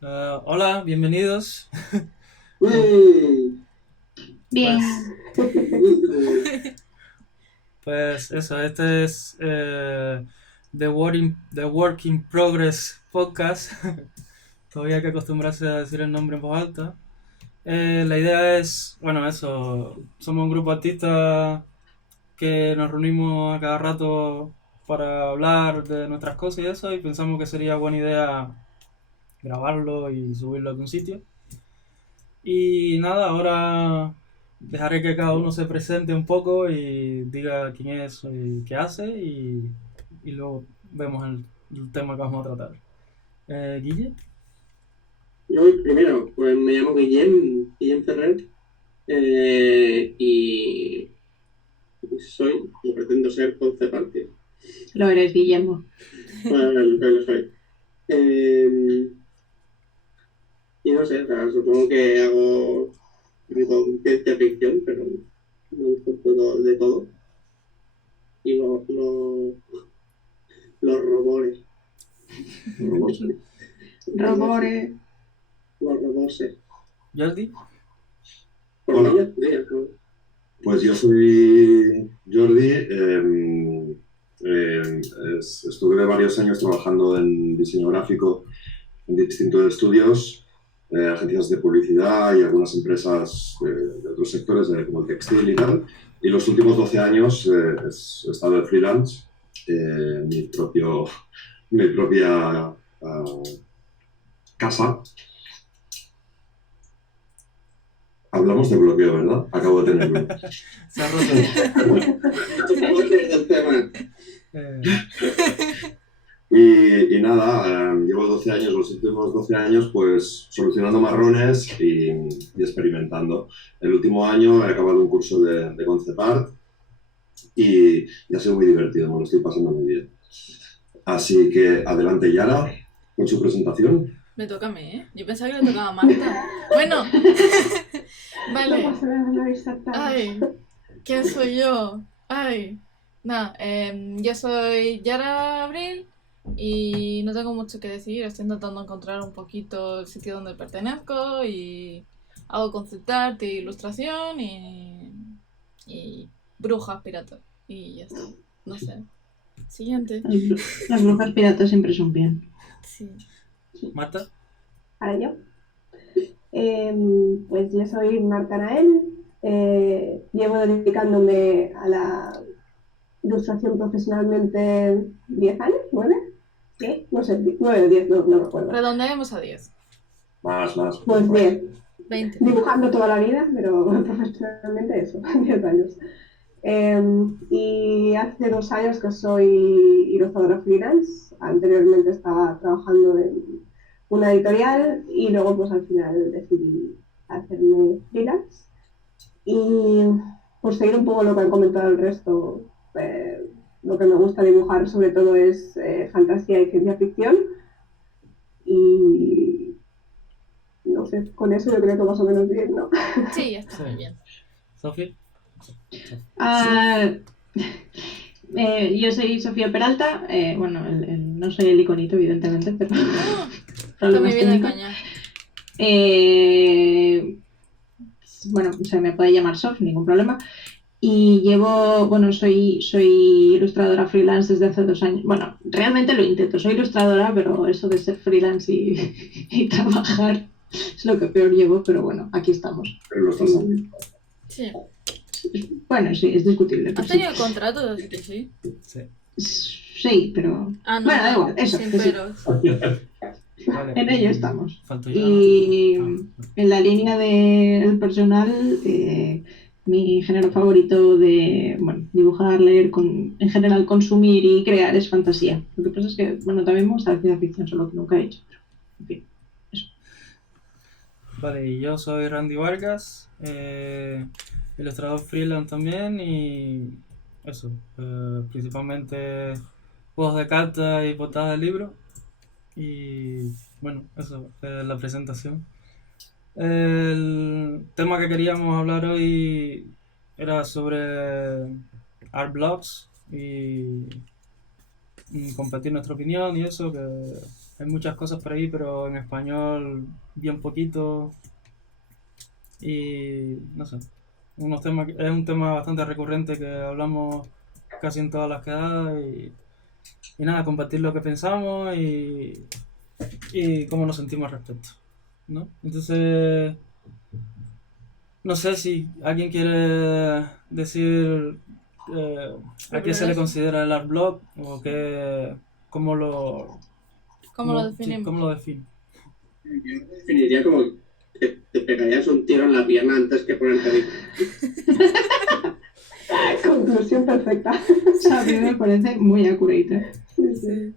Hola, bienvenidos. ¡Uy! Bien, Pues, pues eso, este es The Work in Progress Podcast. Todavía hay que acostumbrarse a decir el nombre en voz alta. La idea es, bueno, eso, somos un grupo de artistas que nos reunimos a cada rato para hablar de nuestras cosas y eso, y pensamos que sería buena idea grabarlo y subirlo a algún sitio. Y nada, ahora dejaré que cada uno se presente un poco y diga quién es y qué hace y luego vemos el tema que vamos a tratar. Guille, Yo primero, pues me llamo Guillem Ferrer, y soy, o pretendo ser, concepartio. lo eres, Guillermo. Bueno, lo soy. Eh, y no sé, o sea, supongo que hago ciencia ficción, pero me gusta un poco de todo. Y los robores, robores, Robore. los roboses. Jordi, Por Hola, mí ya tendría, ¿no? pues yo soy Jordi. Estuve varios años trabajando en diseño gráfico en distintos estudios, agencias de publicidad y algunas empresas de otros sectores, como el textil y tal. Y los últimos 12 años he estado de freelance, mi propia casa. Hablamos de bloqueo, ¿verdad? Acabo de tenerlo. se ha roto. Porque el tema. Eh, Y nada, llevo 12 años, los últimos 12 años, pues solucionando marrones y experimentando. El último año he acabado un curso de concept art y ha sido muy divertido, me lo estoy pasando muy bien. Así que adelante, Yara, con su presentación. Me toca a mí, ¿eh? Yo pensaba que le tocaba a Marta. Bueno, No vale. pasa nada, no exactamente. Ay, ¿quién soy yo? Ay, nada, yo soy Yara Abril y no tengo mucho que decir. Estoy intentando encontrar un poquito el sitio donde pertenezco y hago concept art e ilustración y brujas piratas. Y ya está. No sé. Siguiente. Las brujas piratas siempre son bien. Sí. Marta, Ahora yo. Pues yo soy Marta Nael, llevo dedicándome a la ilustración profesionalmente 10 años, ¿9? ¿Qué? No sé, 9 o 10, no recuerdo. Redondeemos a 10. Más. Pues 10, 20. dibujando toda la vida, pero profesionalmente eso, 10 años. Y hace 2 años que soy ilustradora freelance. Anteriormente estaba trabajando en una editorial y luego pues al final decidí hacerme freelance. Y por seguir un poco lo que han comentado el resto, lo que me gusta dibujar sobre todo es fantasía y ciencia ficción. Y no sé, con eso yo creo que más o menos bien, ¿no? Sí, ya está Sí. muy bien. Sofía, Ah, yo soy Sofía Peralta. Bueno, no soy el iconito, evidentemente, pero Está problemas muy bien de técnicos. caña. Bueno, se me puede llamar Sof, ningún problema. Y soy ilustradora freelance desde hace 2 años. Bueno, realmente lo intento, soy ilustradora, pero eso de ser freelance y trabajar es lo que peor llevo, pero bueno, aquí estamos. Pero lo estás haciendo. Sí. Bueno, sí, es discutible. pero ¿Has sí. tenido el contrato? Así que sí. sí. Sí, pero Ah, no. bueno, da igual, eso. Sin que sí. peros. Vale. En ello estamos. Falto yo, Y ¿no? en la línea del personal, mi género favorito de dibujar, leer, en general consumir y crear es fantasía. Lo que pasa es que, bueno, también me gusta la ciencia ficción, solo que nunca he hecho. Pero, en fin, eso. Vale, y yo soy Randy Vargas, ilustrador freelance también y eso, principalmente juegos de cartas y portadas de libros y bueno, eso es la presentación. El tema que queríamos hablar hoy era sobre art blogs y compartir nuestra opinión y eso, que hay muchas cosas por ahí, pero en español bien poquito. Y no sé, es un tema bastante recurrente que hablamos casi en todas las quedadas y nada, compartir lo que pensamos y cómo nos sentimos al respecto, ¿no? Entonces, no sé si alguien quiere decir a qué se le considera el art blog o cómo lo, ¿Cómo lo sí, definimos? cómo lo define. Yo lo definiría como que te pegarías un tiro en la pierna antes que ponerte a dibujar. Conclusión perfecta. O sea, a mí me parece muy accurate. Sí.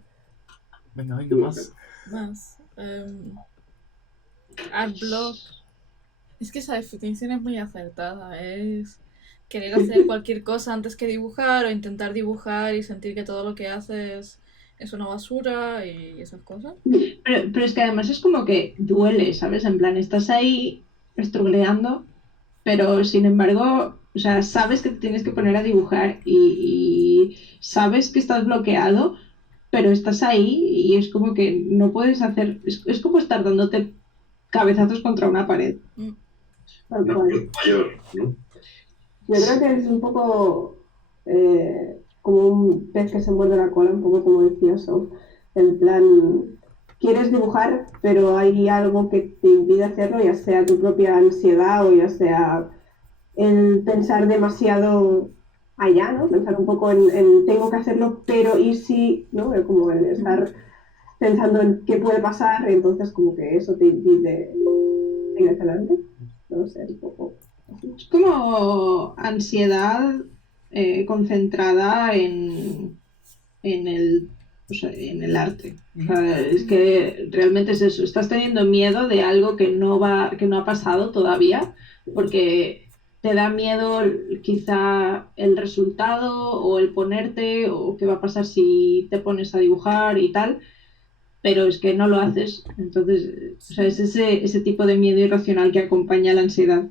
Venga, más. Más. Art blog. Es que esa definición es muy acertada. Es querer hacer cualquier cosa antes que dibujar o intentar dibujar y sentir que todo lo que haces es una basura y esas cosas. Pero es que además es como que duele, ¿sabes? En plan, estás ahí estruleando, pero sin embargo, o sea, sabes que te tienes que poner a dibujar y sabes que estás bloqueado, pero estás ahí y es como que no puedes hacer, es como estar dándote cabezazos contra una pared. Tal Una cual. fuerza mayor, ¿no? Yo creo que es un poco como un pez que se muerde la cola, un poco como decía Sof. En plan, quieres dibujar, pero hay algo que te impide hacerlo, ya sea tu propia ansiedad o ya sea el pensar demasiado allá, ¿no? Pensar un poco en tengo que hacerlo, pero ¿y si? ¿No? Como el estar pensando en qué puede pasar, entonces como que eso te impide ir hacia adelante. No sé, un poco así. Es como ansiedad concentrada en el arte. O sea, es que realmente es eso. Estás teniendo miedo de algo que no ha pasado todavía, porque te da miedo quizá el resultado o el ponerte o qué va a pasar si te pones a dibujar y tal, pero es que no lo haces. Entonces, o sea, es ese tipo de miedo irracional que acompaña a la ansiedad.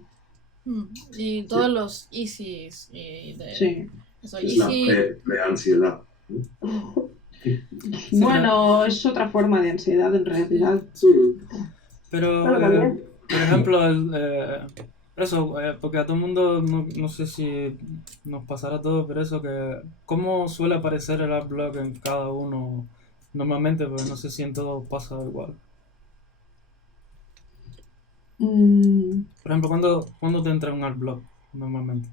Y todos los easies y de Sí. eso, Es la easy. pre-ansiedad. Bueno, es otra forma de ansiedad en realidad. Pero, Bueno, también. por ejemplo, porque a todo el mundo, no sé si nos pasará a todos, pero eso que, ¿cómo suele aparecer el art blog en cada uno normalmente? Pero no sé si en todos pasa igual. Por ejemplo, ¿cuándo te entra un art blog normalmente?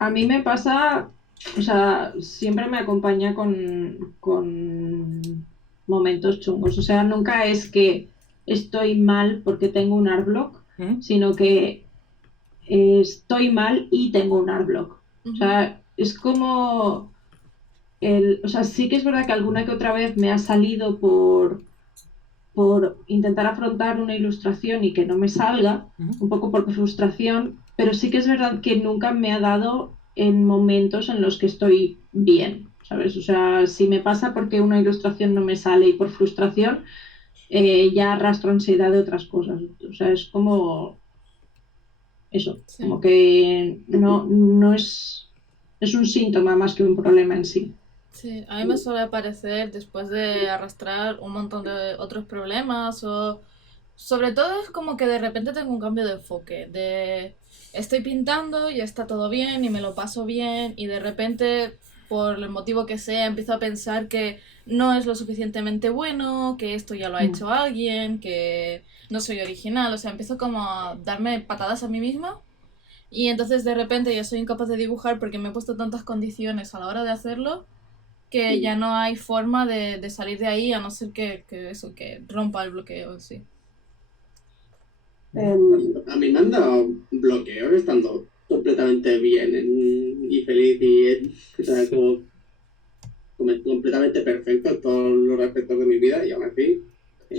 A mí me pasa, o sea, siempre me acompaña con momentos chungos. O sea, nunca es que estoy mal porque tengo un art block, sino que estoy mal y tengo un art block. O sea, es como o sea, sí que es verdad que alguna que otra vez me ha salido por intentar afrontar una ilustración y que no me salga, un poco por frustración, pero sí que es verdad que nunca me ha dado en momentos en los que estoy bien, ¿sabes? O sea, si me pasa porque una ilustración no me sale y por frustración, ya arrastro ansiedad de otras cosas. O sea, es como eso, Sí. como que no es un síntoma más que un problema en sí. Sí, a mí me suele aparecer después de arrastrar un montón de otros problemas o sobre todo es como que de repente tengo un cambio de enfoque, de estoy pintando y está todo bien y me lo paso bien y de repente por el motivo que sea empiezo a pensar que no es lo suficientemente bueno, que esto ya lo ha hecho alguien, que no soy original, o sea, empiezo como a darme patadas a mí misma y entonces de repente ya soy incapaz de dibujar porque me he puesto tantas condiciones a la hora de hacerlo que ya no hay forma de salir de ahí a no ser que rompa el bloqueo, sí. A mí me han dado bloqueos estando completamente bien y feliz o sea, como completamente perfecto en todos los aspectos de mi vida y aún así.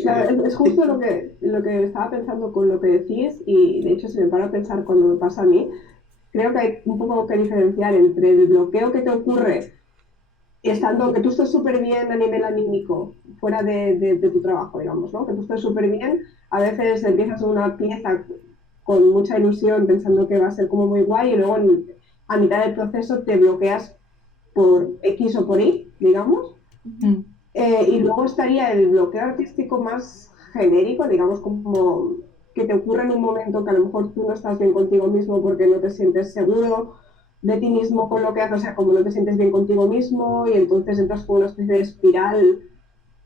Claro, es justo lo que estaba pensando con lo que decís y de hecho si me paro a pensar cuando me pasa a mí, creo que hay un poco que diferenciar entre el bloqueo que te ocurre estando que tú estés súper bien a nivel anímico, fuera de tu trabajo, digamos, ¿no? Que tú estés súper bien, a veces empiezas una pieza con mucha ilusión pensando que va a ser como muy guay y luego a mitad del proceso te bloqueas por X o por Y, digamos. Y luego estaría el bloqueo artístico más genérico, digamos, como que te ocurre en un momento que a lo mejor tú no estás bien contigo mismo porque no te sientes seguro de ti mismo con lo que haces, o sea, como no te sientes bien contigo mismo y entonces entras por una especie de espiral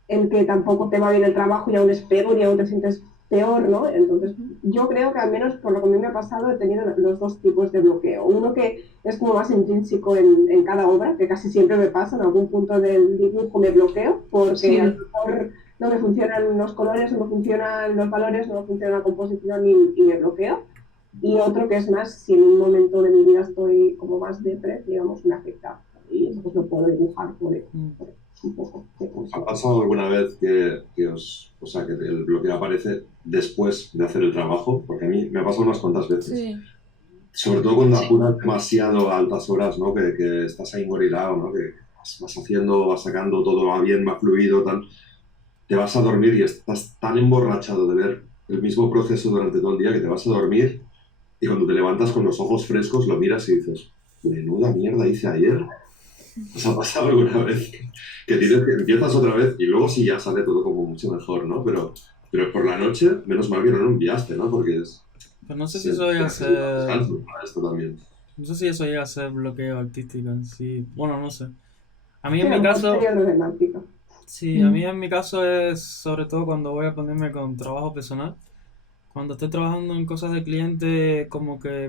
en que tampoco te va bien el trabajo y aún es peor y aún te sientes peor, ¿no? Entonces, yo creo que al menos por lo que a mí me ha pasado he tenido los dos tipos de bloqueo. Uno que es como más intrínseco en cada obra, que casi siempre me pasa, en algún punto del dibujo me bloqueo, porque Sí. a lo mejor no me funcionan los colores, no me funcionan los valores, no me funciona la composición y me bloqueo. Y otro que es más, si en un momento de mi vida estoy como más depre, digamos, me afecta. Y eso pues lo puedo dibujar por un poco. ¿Ha pasado alguna vez que el bloqueo aparece después de hacer el trabajo? Porque a mí me ha pasado unas cuantas veces. Sí. Sobre todo cuando apuras demasiado a altas horas, ¿no? Que estás ahí engorilado, ¿no? Que vas haciendo, vas sacando, todo va bien, va fluido, tal. Te vas a dormir y estás tan emborrachado de ver el mismo proceso durante todo el día que te vas a dormir y cuando te levantas con los ojos frescos lo miras y dices, menuda mierda hice ayer. ¿Os ha pasado alguna vez que empiezas otra vez y luego sí ya sale todo como mucho mejor, ¿no? Pero por la noche, menos mal que no lo enviaste, ¿no? Porque es... Pero no sé si eso llega a ser... descanso para esto también. No sé si eso llega a ser bloqueo artístico en sí. Bueno, no sé. A mí Sí, en a mi lo mejor caso... sería problemático. Sí, a mí en mi caso es sobre todo cuando voy a ponerme con trabajo personal. Cuando estoy trabajando en cosas de cliente, como que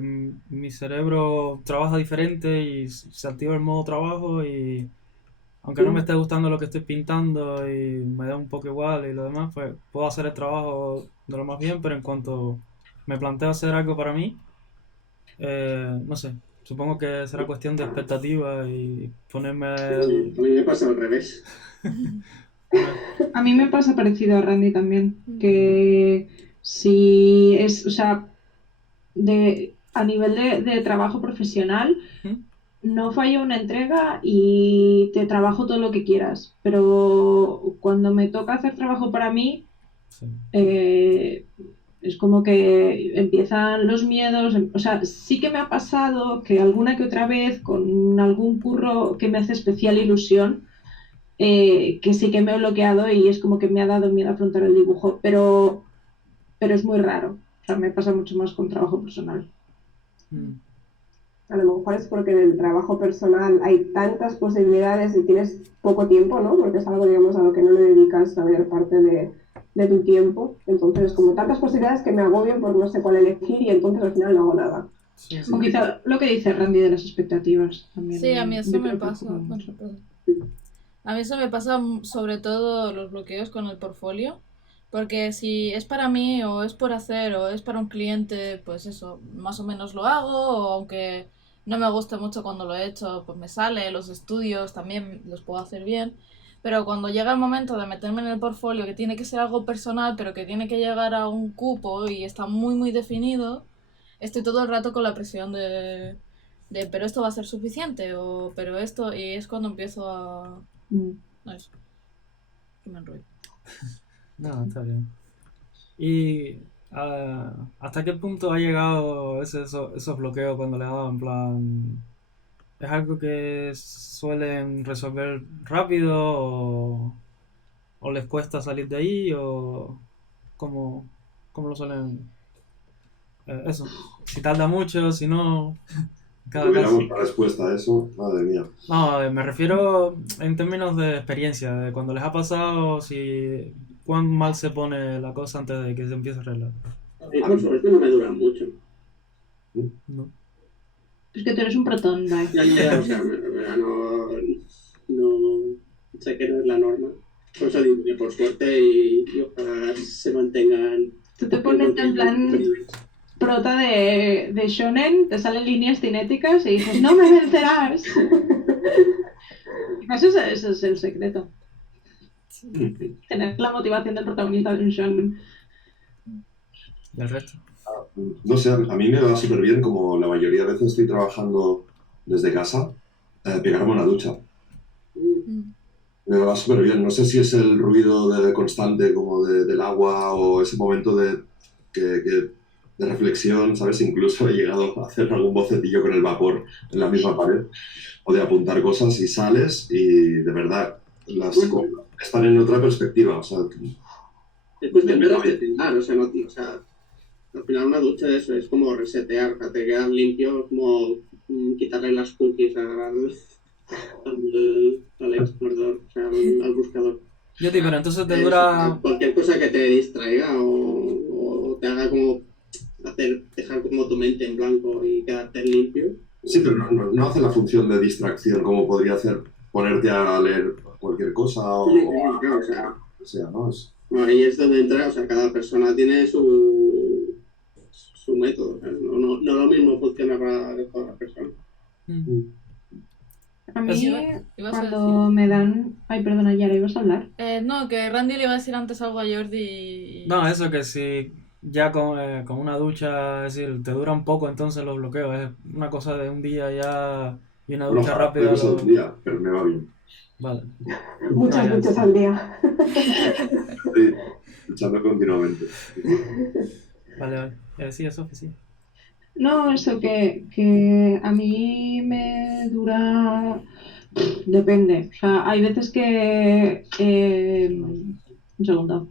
mi cerebro trabaja diferente y se activa el modo trabajo y aunque no me esté gustando lo que estoy pintando y me da un poco igual y lo demás, pues puedo hacer el trabajo de lo más bien, pero en cuanto me planteo hacer algo para mí, no sé, supongo que será cuestión de expectativa y ponerme... A mí me pasa al revés. A mí me pasa parecido a Randy también, que si es, o sea, a nivel de trabajo profesional, no falla una entrega y te trabajo todo lo que quieras, pero cuando me toca hacer trabajo para mí, Sí. es como que empiezan los miedos, o sea, sí que me ha pasado que alguna que otra vez con algún curro que me hace especial ilusión, que sí que me he bloqueado y es como que me ha dado miedo afrontar el dibujo, pero es muy raro. O sea, me pasa mucho más con trabajo personal. A lo mejor es porque en el trabajo personal hay tantas posibilidades y tienes poco tiempo, ¿no? Porque es algo, digamos, a lo que no le dedicas la mayor parte de tu tiempo. Entonces, es como tantas posibilidades que me agobio porque no sé cuál elegir y entonces al final no hago nada. Sí, O quizá lo que dice Randy de las expectativas también. Sí, a mí eso yo me creo que pasa. juega mucho. A mí eso me pasa sobre todo los bloqueos con el portfolio. Porque si es para mí o es por hacer o es para un cliente, pues eso, más o menos lo hago. O aunque no me guste mucho cuando lo he hecho, pues me sale. Los estudios también los puedo hacer bien. Pero cuando llega el momento de meterme en el portfolio, que tiene que ser algo personal, pero que tiene que llegar a un cupo y está muy, muy definido, estoy todo el rato con la presión de pero esto va a ser suficiente, o pero esto, y es cuando empiezo a... No, eso. Que me enrollo. No, está bien. ¿Y hasta qué punto ha llegado esos bloqueos cuando le daban en plan... ¿Es algo que suelen resolver rápido o les cuesta salir de ahí o cómo lo suelen... eso, si tarda mucho, si no... Cada caso. Tuviéramos la respuesta a eso, madre mía. No, me refiero en términos de experiencia, de cuando les ha pasado, si cuán mal se pone la cosa antes de que se empiece a arreglar. A mí por suerte no me duran mucho. No. Es que tú eres un protón, Dai. Ya, o sea, no sé que no es la norma. Por eso digo que por suerte y ojalá se mantengan. Tú te pones en plan prota de shonen, te salen líneas cinéticas y dices, no me vencerás. Eso es el secreto. Tener la motivación del protagonista de un shonen. ¿Y el resto? No sé, a mí me va súper bien, como la mayoría de veces estoy trabajando desde casa, pegarme una ducha. Me va súper bien. No sé si es el ruido constante como del agua o ese momento de reflexión, ¿sabes? Incluso he llegado a hacer algún bocetillo con el vapor en la misma pared o de apuntar cosas y sales y de verdad están en otra perspectiva, o sea, Es cuestión Me de va bien. reflexionar, o sea, no, o sea, al final una ducha de eso es como resetear, o sea, te quedas limpio, como quitarle las cookies al explorador, o sea, al buscador. Yo te pero entonces te Eso, dura... cualquier cosa que te distraiga o te haga como dejar como tu mente en blanco y quedarte limpio. sí, pero no hace la función de distracción como podría hacer ponerte a leer cualquier cosa Sí, claro, o sea, ¿no? bueno, ahí es donde entra, o sea, cada persona tiene su método, o sea, no lo mismo funciona para todas las personas. Mm. A mí, Ibas a cuando decir. me dan... Ay, perdona, Yara, ¿ibas a hablar? No, que Randy le iba a decir antes algo a Jordi y... No, eso que si ya con una ducha, es decir, te dura un poco entonces los bloqueos, es una cosa de un día ya y una Bueno, ducha ojalá rápida puede ser lo... un día, pero me va bien. Vale. Muchas ya, duchas sí. al día. Estoy luchando continuamente. Vale. Sí, eso que sí. No, eso que a mí me dura... Depende. O sea, hay veces que... un segundo.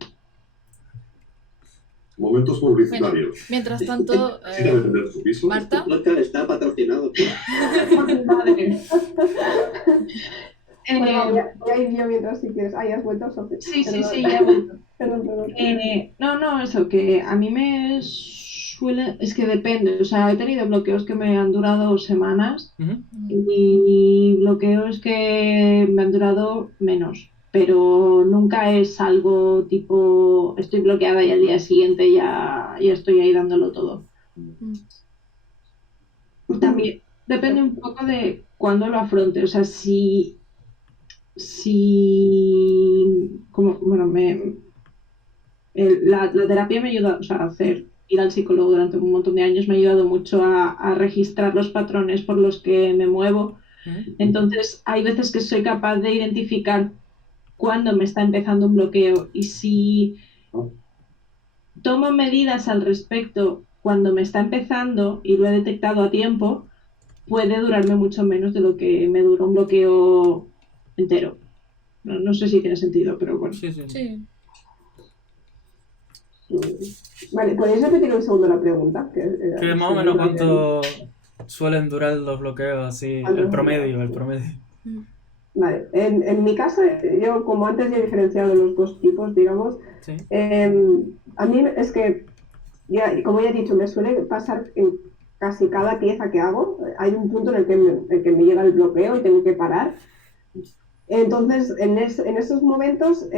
Momentos publicitarios. Mientras tanto, ¿Sí debe vender su piso? Marta, Este podcast está patrocinado Por mi madre. Bueno, va, Eh, voy a ir yo mientras si quieres. Ay, has vuelto, Sofía. sí, Perdón. ya he vuelto. Perdón. No, eso, que a mí me suele... Es que depende. O sea, he tenido bloqueos que me han durado semanas Ujú. y bloqueos que me han durado menos. Pero nunca es algo tipo, estoy bloqueada y al día siguiente ya estoy ahí dándolo todo. También depende un poco de cuándo lo afronte. O sea, como, bueno, la terapia me ayuda, o sea, ir al psicólogo durante un montón de años me ha ayudado mucho a registrar los patrones por los que me muevo. Ujú. Entonces, hay veces que soy capaz de identificar cuándo me está empezando un bloqueo y si tomo medidas al respecto cuando me está empezando y lo he detectado a tiempo, puede durarme mucho menos de lo que me dura un bloqueo entero. No sé si tiene sentido, pero bueno. Sí. sí. Vale, ¿podéis repetir un segundo la pregunta? Que más o menos cuánto suelen durar los bloqueos, así, el promedio. Vale, en mi caso, yo como antes ya he diferenciado los dos tipos, digamos, Sí. a mí es que, como ya he dicho, me suele pasar en casi cada pieza que hago, hay un punto en el que me llega el bloqueo y tengo que parar. Entonces, en esos momentos,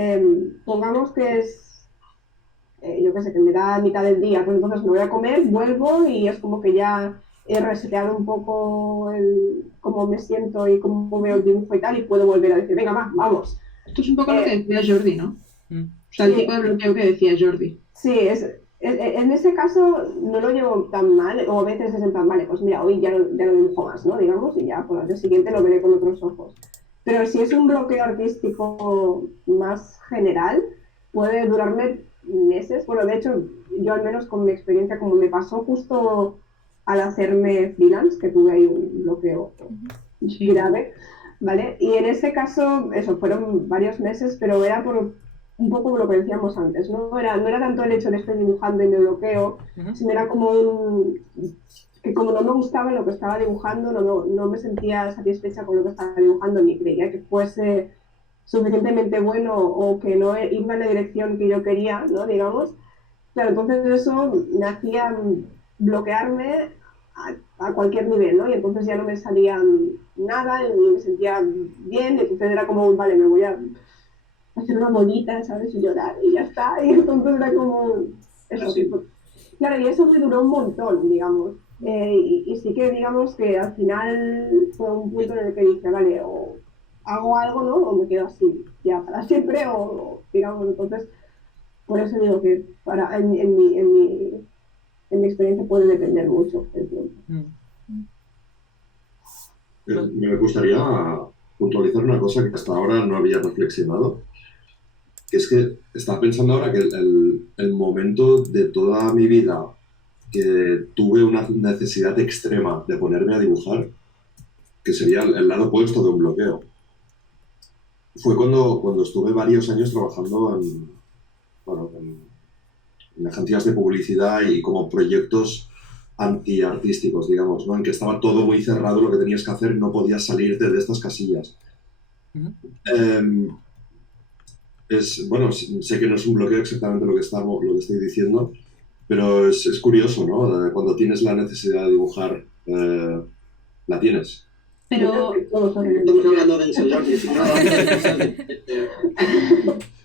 pongamos que es, yo qué sé, que me da mitad del día, pues entonces me voy a comer, vuelvo y es como que ya he reseteado un poco cómo me siento y cómo veo el dibujo y tal, y puedo volver a decir, venga, vamos. Esto es un poco lo que decía Jordi, ¿no? Mm. O sea, el Sí. tipo de bloqueo que decía Jordi. Sí, en ese caso no lo llevo tan mal, o a veces es en plan, vale, pues mira, hoy ya no dibujo más, ¿no? Digamos, y ya por el día siguiente lo veré con otros ojos. Pero si es un bloqueo artístico más general, puede durarme meses. Bueno, de hecho, yo al menos con mi experiencia, como me pasó justo al hacerme freelance, que tuve ahí un bloqueo Sí. grave, ¿vale? Y en ese caso, eso, fueron varios meses, pero era por un poco lo que decíamos antes, no era tanto el hecho de estar dibujando y me bloqueo, Ujú. sino era como que como no me gustaba lo que estaba dibujando, no me sentía satisfecha con lo que estaba dibujando, ni creía que fuese suficientemente bueno o que no iba en la dirección que yo quería, ¿no? Digamos. Claro, entonces eso me hacía bloquearme a cualquier nivel, ¿no? Y entonces ya no me salía nada, ni me sentía bien, y entonces era como, vale, me voy a hacer una bolita, ¿sabes? Y llorar, y ya está. Y entonces era como, eso, tipo. Claro, y eso me duró un montón, digamos. Y sí que, digamos, que al final fue un punto en el que dije, vale, o hago algo, ¿no? O me quedo así, ya para siempre, o digamos, entonces, por eso digo que en mi experiencia puede depender mucho el tiempo. Mm. Me gustaría puntualizar una cosa que hasta ahora no había reflexionado, que es que estaba pensando ahora que el momento de toda mi vida que tuve una necesidad extrema de ponerme a dibujar, que sería el lado opuesto de un bloqueo. fue cuando estuve varios años trabajando en agencias de publicidad y como proyectos antiartísticos, digamos, ¿no? En que estaba todo muy cerrado lo que tenías que hacer, no podías salirte de estas casillas. Ujú. Bueno, sé que no es un bloqueo exactamente lo que estoy diciendo, pero es curioso, ¿no? Cuando tienes la necesidad de dibujar, la tienes. Pero Estamos hablando de eso, Jordi.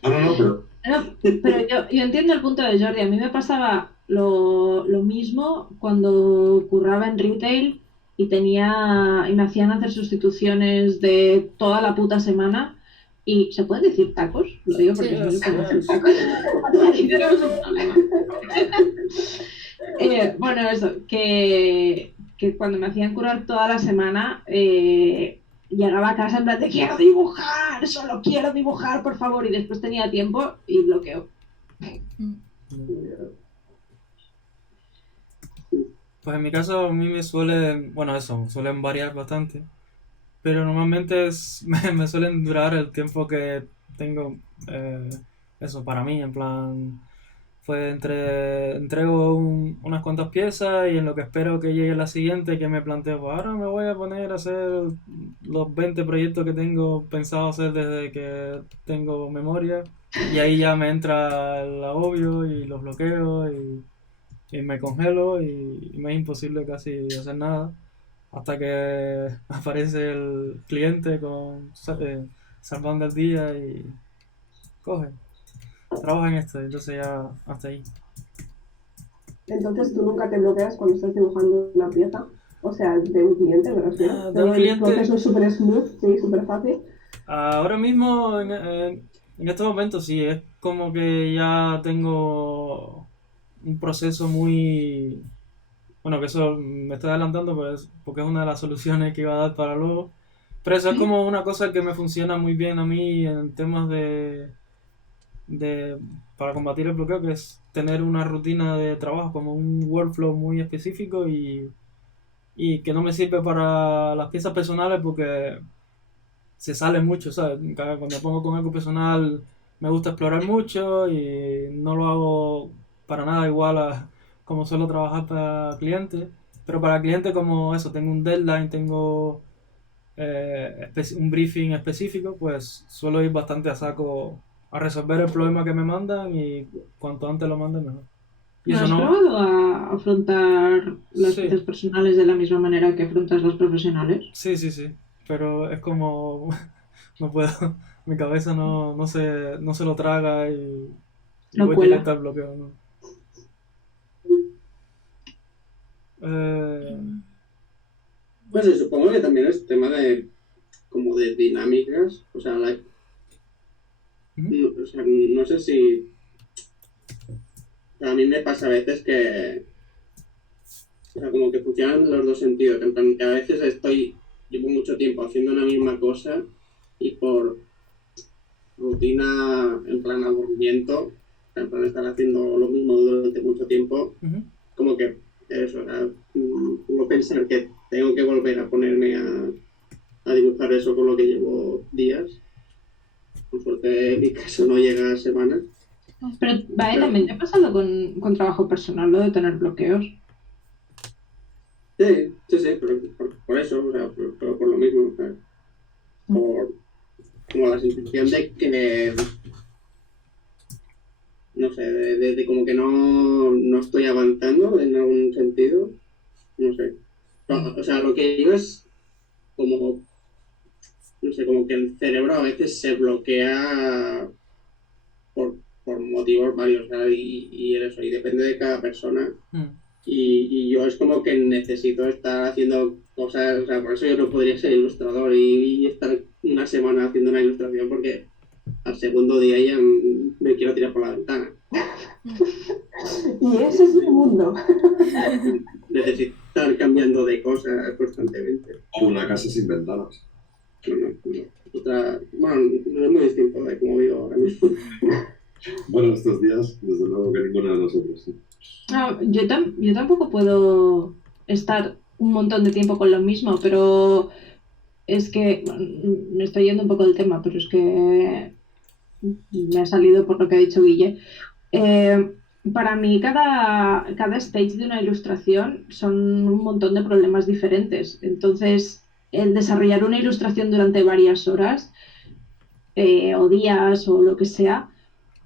No, pero no, pero yo entiendo el punto de Jordi. A mí me pasaba lo mismo cuando curraba en retail y me hacían hacer sustituciones de toda la puta semana. ¿Y se pueden decir tacos? Lo digo porque Sí, si no se sí. pueden decir tacos. Aquí tenemos un problema. Bueno, eso, que cuando me hacían curar toda la semana, llegaba a casa en plan de quiero dibujar, solo quiero dibujar, por favor, y después tenía tiempo y bloqueo. Pues en mi caso a mí me suelen, bueno, eso, suelen variar bastante, pero normalmente me suelen durar el tiempo que tengo, eso, para mí, en plan, pues entrego unas cuantas piezas y en lo que espero que llegue la siguiente, que me planteo, pues ahora me voy a poner a hacer los 20 proyectos que tengo pensado hacer desde que tengo memoria, y ahí ya me entra el agobio y los bloqueos y me congelo y me es imposible casi hacer nada hasta que aparece el cliente con salvando el día y coge, trabaja en esto, entonces ya hasta ahí. Entonces tú nunca te bloqueas cuando estás dibujando una pieza. O sea, de un cliente, me refiero. De un El cliente, proceso es súper smooth, sí, súper fácil. ahora mismo en estos momentos sí, es como que ya tengo un proceso muy... Bueno, que eso me estoy adelantando pues, porque es una de las soluciones que iba a dar para luego. Pero eso es como una cosa que me funciona muy bien a mí en temas de para combatir el bloqueo, que es tener una rutina de trabajo, como un workflow muy específico y que no me sirve para las piezas personales porque se sale mucho, ¿sabes? Cuando me pongo con algo personal me gusta explorar mucho y no lo hago para nada igual a como suelo trabajar para clientes. Pero para clientes como eso, tengo un deadline, tengo un briefing específico, pues suelo ir bastante a saco a resolver el problema que me mandan y cuanto antes lo manden mejor. Y ¿No eso has no, probado a afrontar las sí, piezas personales de la misma manera que afrontas las profesionales? sí, pero es como no puedo, mi cabeza no se lo traga y No voy cuela. directo al bloqueo, ¿no? Eh, Pues supongo que también es tema de como de dinámicas, o sea, ujú, o sea, no sé si a mí me pasa a veces que, o sea, como que funcionan en los dos sentidos, en plan que a veces llevo mucho tiempo haciendo una misma cosa y por rutina, en plan aburrimiento, en plan estar haciendo lo mismo durante mucho tiempo, ujú. como que eso, o sea, puedo pensar que tengo que volver a ponerme a dibujar eso con lo que llevo días. Por suerte en mi caso no llega a semanas. Pero, vale, Pero, también te ha pasado con trabajo personal, lo de tener bloqueos. sí, pero por eso, o sea, pero por lo mismo, o sea, por como la sensación de que, no sé, de como que no estoy avanzando en algún sentido, no sé. O sea, lo que digo es como, no sé, como que el cerebro a veces se bloquea por, por motivos varios, o sea, y eso, y depende de cada persona. Mm. Y yo es como que necesito estar haciendo cosas, o sea, por eso yo no podría ser ilustrador y estar una semana haciendo una ilustración porque al segundo día ya me quiero tirar por la ventana. Y ese es mi mundo. Necesito estar cambiando de cosas constantemente. o una casa sin ventanas. Bueno, no es muy distinto de cómo vivo ahora mismo. Bueno, estos días, desde luego que ninguno de nosotros. ¿Sí? No, yo tampoco puedo estar un montón de tiempo con lo mismo, pero es que me estoy yendo un poco del tema, pero es que me ha salido por lo que ha dicho Guille. Para mí, cada stage de una ilustración son un montón de problemas diferentes. Entonces, el desarrollar una ilustración durante varias horas o días o lo que sea,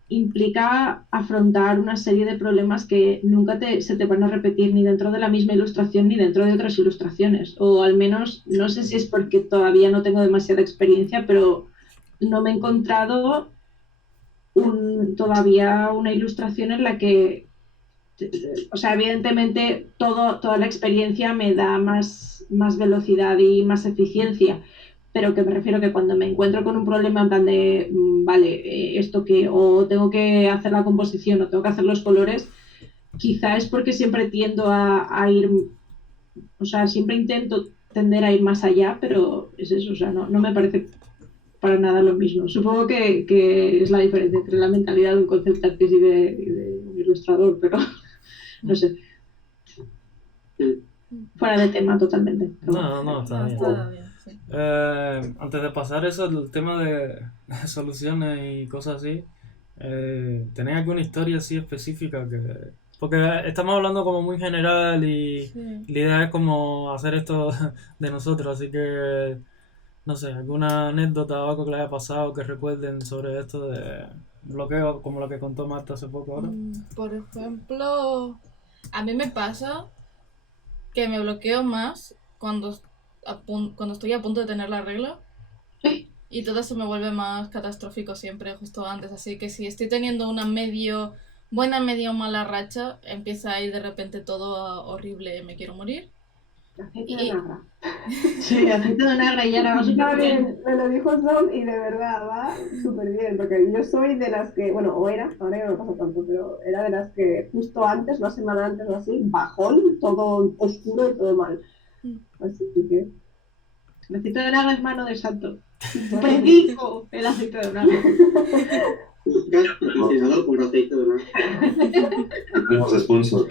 implica afrontar una serie de problemas que nunca se te van a repetir ni dentro de la misma ilustración ni dentro de otras ilustraciones. O al menos, no sé si es porque todavía no tengo demasiada experiencia, pero no me he encontrado todavía una ilustración en la que, o sea, evidentemente toda la experiencia me da más velocidad y más eficiencia, pero que me refiero que cuando me encuentro con un problema en plan de, vale, esto que, o tengo que hacer la composición o tengo que hacer los colores, quizá es porque siempre tiendo a ir, o sea, siempre intento tender a ir más allá, pero es eso, o sea, no me parece para nada lo mismo. Supongo que es la diferencia entre la mentalidad de un concept artist y de un ilustrador, pero no sé. Fuera de tema totalmente. No, está bien. Está bien, sí. Antes de pasar eso, el tema de soluciones y cosas así, ¿tenéis alguna historia así específica que...? Porque estamos hablando como muy general y Sí. la idea es como hacer esto de nosotros, así que, no sé, alguna anécdota o algo que les haya pasado que recuerden sobre esto de bloqueo, como lo que contó Marta hace poco ahora. Por ejemplo, a mí me pasa que me bloqueo más cuando estoy a punto de tener la regla y todo se me vuelve más catastrófico siempre justo antes. Así que si estoy teniendo una buena, media o mala racha, empieza a ir de repente todo horrible, me quiero morir. Aceite de narra. Sí, aceite de narra y ahora va Está súper bien. bien, me lo dijo Tom y de verdad va súper bien, porque yo soy de las que, bueno, o era, ahora ya no pasa tanto, pero era de las que justo antes, una semana antes o así, bajón, todo oscuro y todo mal. Así que, El aceite de narra es mano de santo. ¡Predico el aceite de narra! Patrocinado por aceite de narra. Tenemos sponsor.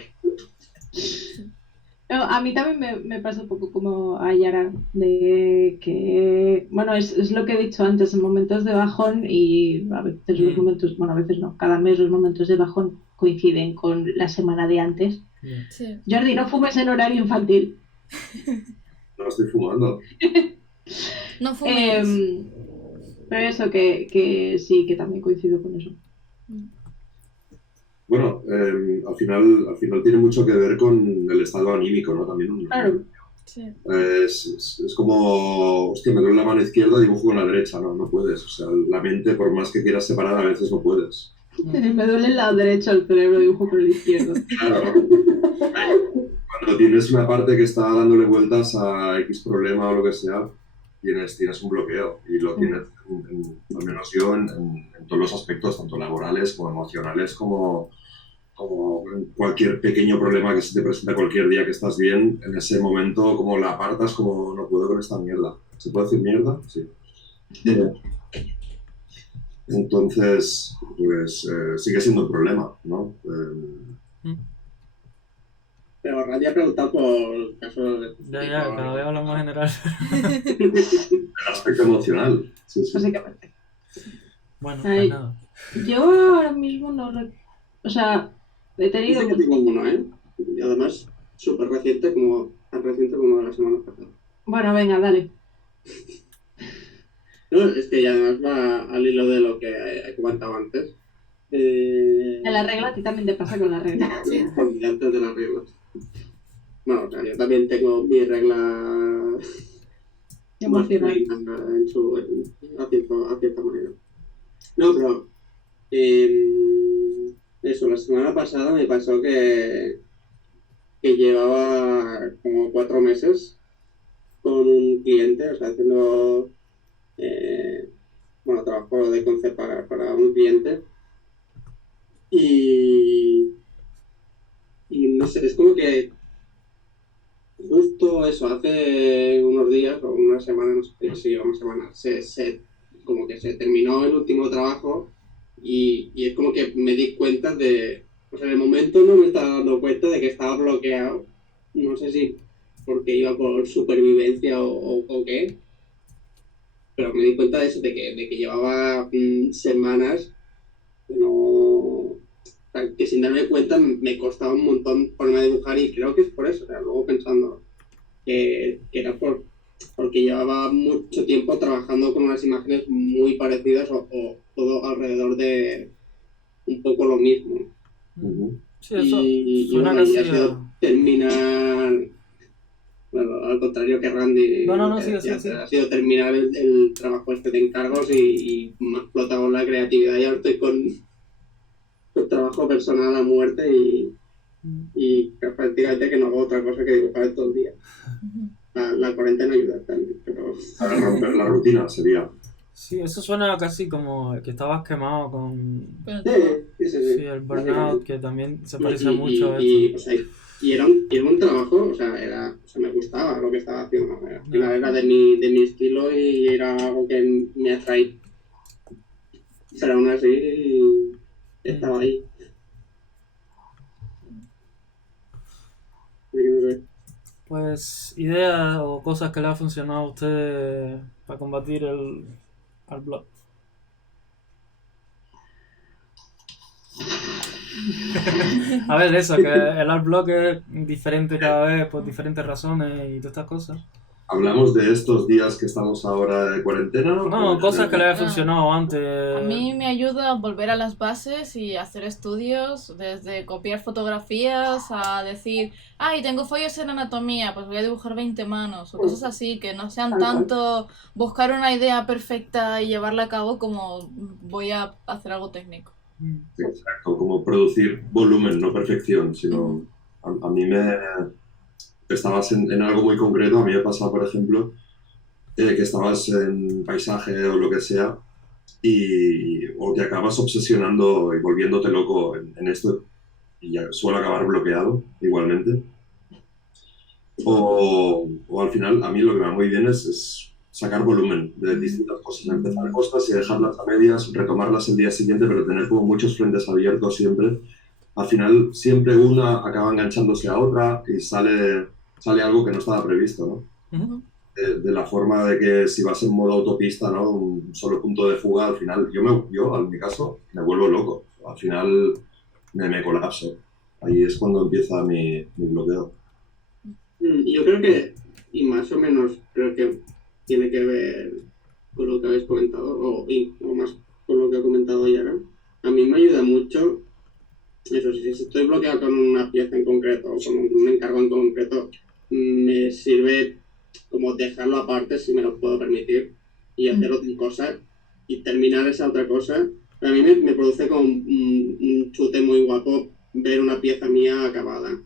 No, a mí también me pasa un poco como a Yara, de que, bueno, es lo que he dicho antes, en momentos de bajón y a veces los momentos, bueno, a veces no, cada mes los momentos de bajón coinciden con la semana de antes. Sí. Jordi, no fumes en horario infantil. No estoy fumando. No fumes. Pero eso, que sí, que también coincido con eso. Bueno, al final tiene mucho que ver con el estado anímico, ¿no? También. Claro. Sí. Es como, hostia, me duele la mano izquierda, dibujo con la derecha, no puedes. O sea, la mente, por más que quieras separar, a veces no puedes. Me duele el lado derecho el cerebro, dibujo con el izquierdo. Claro. Cuando tienes una parte que está dándole vueltas a X problema o lo que sea, tienes un bloqueo. Y lo tienes, al menos yo, en todos los aspectos, tanto laborales como emocionales, como cualquier pequeño problema que se te presenta cualquier día que estás bien, en ese momento como la apartas, como no puedo con esta mierda. ¿Se puede decir mierda? Sí. Entonces, pues sigue siendo un problema, ¿no? Pero Randy ha preguntado por el caso de... Ya, cada vez hablamos general. El aspecto emocional. Sí. Básicamente. Bueno, Ay. pues nada. Yo ahora mismo no... O sea, he Yo tenido... sé que tengo uno, ¿eh? Y además, súper reciente, tan reciente como la semana pasada. Bueno, venga, dale. No, es que ya además va al hilo de lo que he comentado antes. De la regla, a ti también te pasa con la regla. Sí, antes de las reglas. Bueno, o sea, yo también tengo mi regla Emocional. a cierta manera. No, pero eso, la semana pasada me pasó que llevaba como 4 meses con un cliente, o sea, haciendo trabajo de concept para un cliente. Y no sé, es como que justo eso, hace unos días o una semana, no sé si una semana, como que se terminó el último trabajo y es como que me di cuenta de, o sea, en el momento no me estaba dando cuenta de que estaba bloqueado, no sé si porque iba por supervivencia o qué, pero me di cuenta de eso, de que llevaba semanas que no, o sea, que sin darme cuenta me costaba un montón ponerme a dibujar y creo que es por eso, o sea, luego pensando que era porque llevaba mucho tiempo trabajando con unas imágenes muy parecidas o todo alrededor de un poco lo mismo. Ujú. Sí, eso Y suena bueno, y casi ha sido a... terminar, bueno, al contrario que Randy, No, no, lo no, que sigue, decía sigue, antes, sigue. ha sido terminar el trabajo este de encargos y me ha explotado la creatividad y ahora estoy con trabajo personal a muerte y prácticamente que no hago otra cosa que dibujar todo el día. La cuarentena ayuda también, pero... Para romper la rutina sería. Sí, eso suena casi como que estabas quemado con... Pero Sí, Sí, el burnout, que también se parece Y, mucho a y, esto. o sea, era un trabajo, o sea, me gustaba lo que estaba haciendo. Al final era de mi estilo y era algo que me atraía. Pero aún así estaba ahí. Así que no sé. Pues ideas o cosas que le ha funcionado a usted para combatir al blog. A ver, eso, que el art block es diferente cada vez por diferentes razones y todas estas cosas. ¿Hablamos de estos días que estamos ahora de cuarentena? No, o en cosas que le general? haya funcionado antes. a mí me ayuda a volver a las bases y hacer estudios, desde copiar fotografías a decir, ay, tengo fallos en anatomía, pues voy a dibujar 20 manos, o cosas así, que no sean Tal cual. tanto buscar una idea perfecta y llevarla a cabo como voy a hacer algo técnico. Exacto, como producir volumen, no perfección, sino a mí estabas en algo muy concreto, a mí me pasa, por ejemplo, que estabas en paisaje o lo que sea o te acabas obsesionando y volviéndote loco en esto y ya suele acabar bloqueado igualmente. O al final, a mí lo que me va muy bien es sacar volumen de distintas cosas, empezar cosas y dejarlas a medias, retomarlas el día siguiente, pero tener como muchos frentes abiertos siempre. Al final, siempre una acaba enganchándose a otra y sale algo que no estaba previsto, ¿no? Ujú. De la forma de que si vas en modo autopista, ¿no? Un solo punto de fuga, al final, yo en mi caso, me vuelvo loco. Al final me colapso. Ahí es cuando empieza mi bloqueo. Y yo creo que, y más o menos creo que tiene que ver con lo que habéis comentado, o más con lo que ha comentado Yara. A mí me ayuda mucho, eso sí, si estoy bloqueado con una pieza en concreto o con un encargo en concreto, me sirve como dejarlo aparte si me lo puedo permitir y hacer otra cosa y terminar esa otra cosa. A mí me produce como un chute muy guapo ver una pieza mía acabada.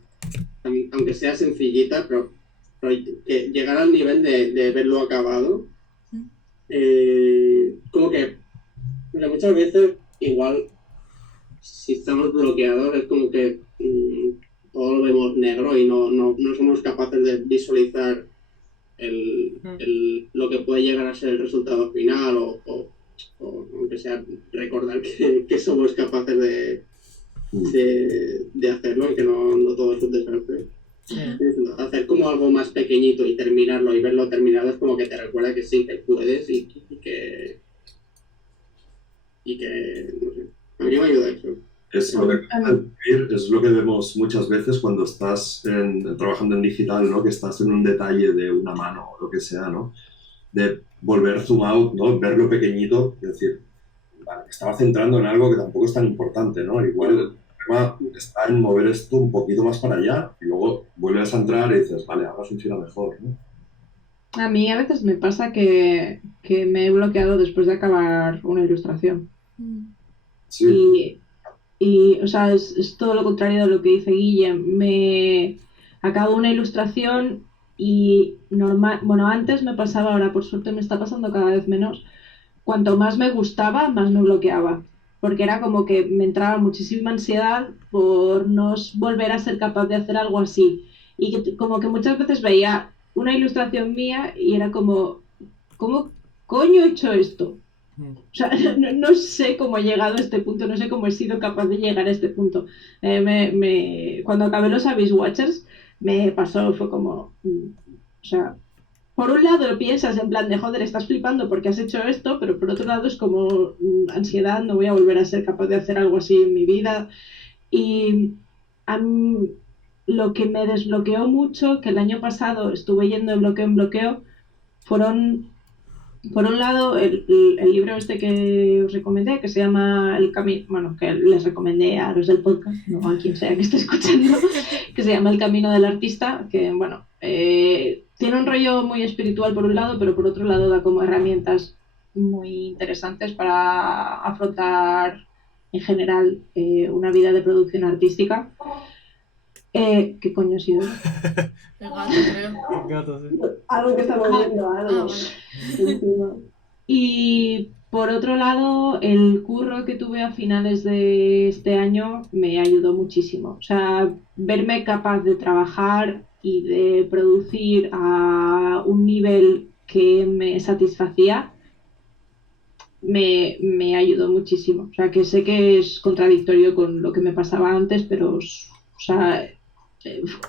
Aunque sea sencillita, pero que llegar al nivel de verlo acabado, como que muchas veces igual si estamos bloqueados es como que todo lo vemos negro y no somos capaces de visualizar lo que puede llegar a ser el resultado final o aunque sea recordar que somos capaces de hacerlo y que no todo es un desastre. Sí. Hacer como algo más pequeñito y terminarlo y verlo terminado es como que te recuerda que sí, que puedes y que no sé, a mí me ayuda eso. Es lo que es lo que vemos muchas veces cuando estás trabajando en digital, ¿no? Que estás en un detalle de una mano o lo que sea, ¿no? De volver zoom out, ¿no? Verlo pequeñito y decir, vale, me estaba centrando en algo que tampoco es tan importante, ¿no? Igual el problema está en mover esto un poquito más para allá y luego vuelves a entrar y dices, vale, ahora funciona mejor, ¿no? A mí a veces me pasa que me he bloqueado después de acabar una ilustración. Sí. Y o sea, es todo lo contrario de lo que dice Guille. Me acabo una ilustración y antes me pasaba, ahora por suerte me está pasando cada vez menos. Cuanto más me gustaba, más me bloqueaba. Porque era como que me entraba muchísima ansiedad por no volver a ser capaz de hacer algo así. Y como que muchas veces veía una ilustración mía y era como, ¿cómo coño he hecho esto? O sea, no sé cómo he llegado a este punto, no sé cómo he sido capaz de llegar a este punto. Cuando acabé los Abyss Watchers me pasó, fue como, o sea, por un lado lo piensas en plan de joder, estás flipando porque has hecho esto, pero por otro lado es como ansiedad, no voy a volver a ser capaz de hacer algo así en mi vida. Y a mí, lo que me desbloqueó mucho, que el año pasado estuve yendo de bloqueo en bloqueo, fueron, por un lado, el libro este que os recomendé, que se llama El Camino, bueno, que les recomendé a los del podcast, no a quien sea que esté escuchando, que se llama El Camino del Artista, que, bueno, tiene un rollo muy espiritual por un lado, pero por otro lado da como herramientas muy interesantes para afrontar en general una vida de producción artística. ¿Qué coño ha sido? El gato, creo. Gato, sí. Algo que está moviendo, algo. Vale. Encima. Y por otro lado, el curro que tuve a finales de este año me ayudó muchísimo. O sea, verme capaz de trabajar y de producir a un nivel que me satisfacía me ayudó muchísimo. O sea, que sé que es contradictorio con lo que me pasaba antes, pero o sea,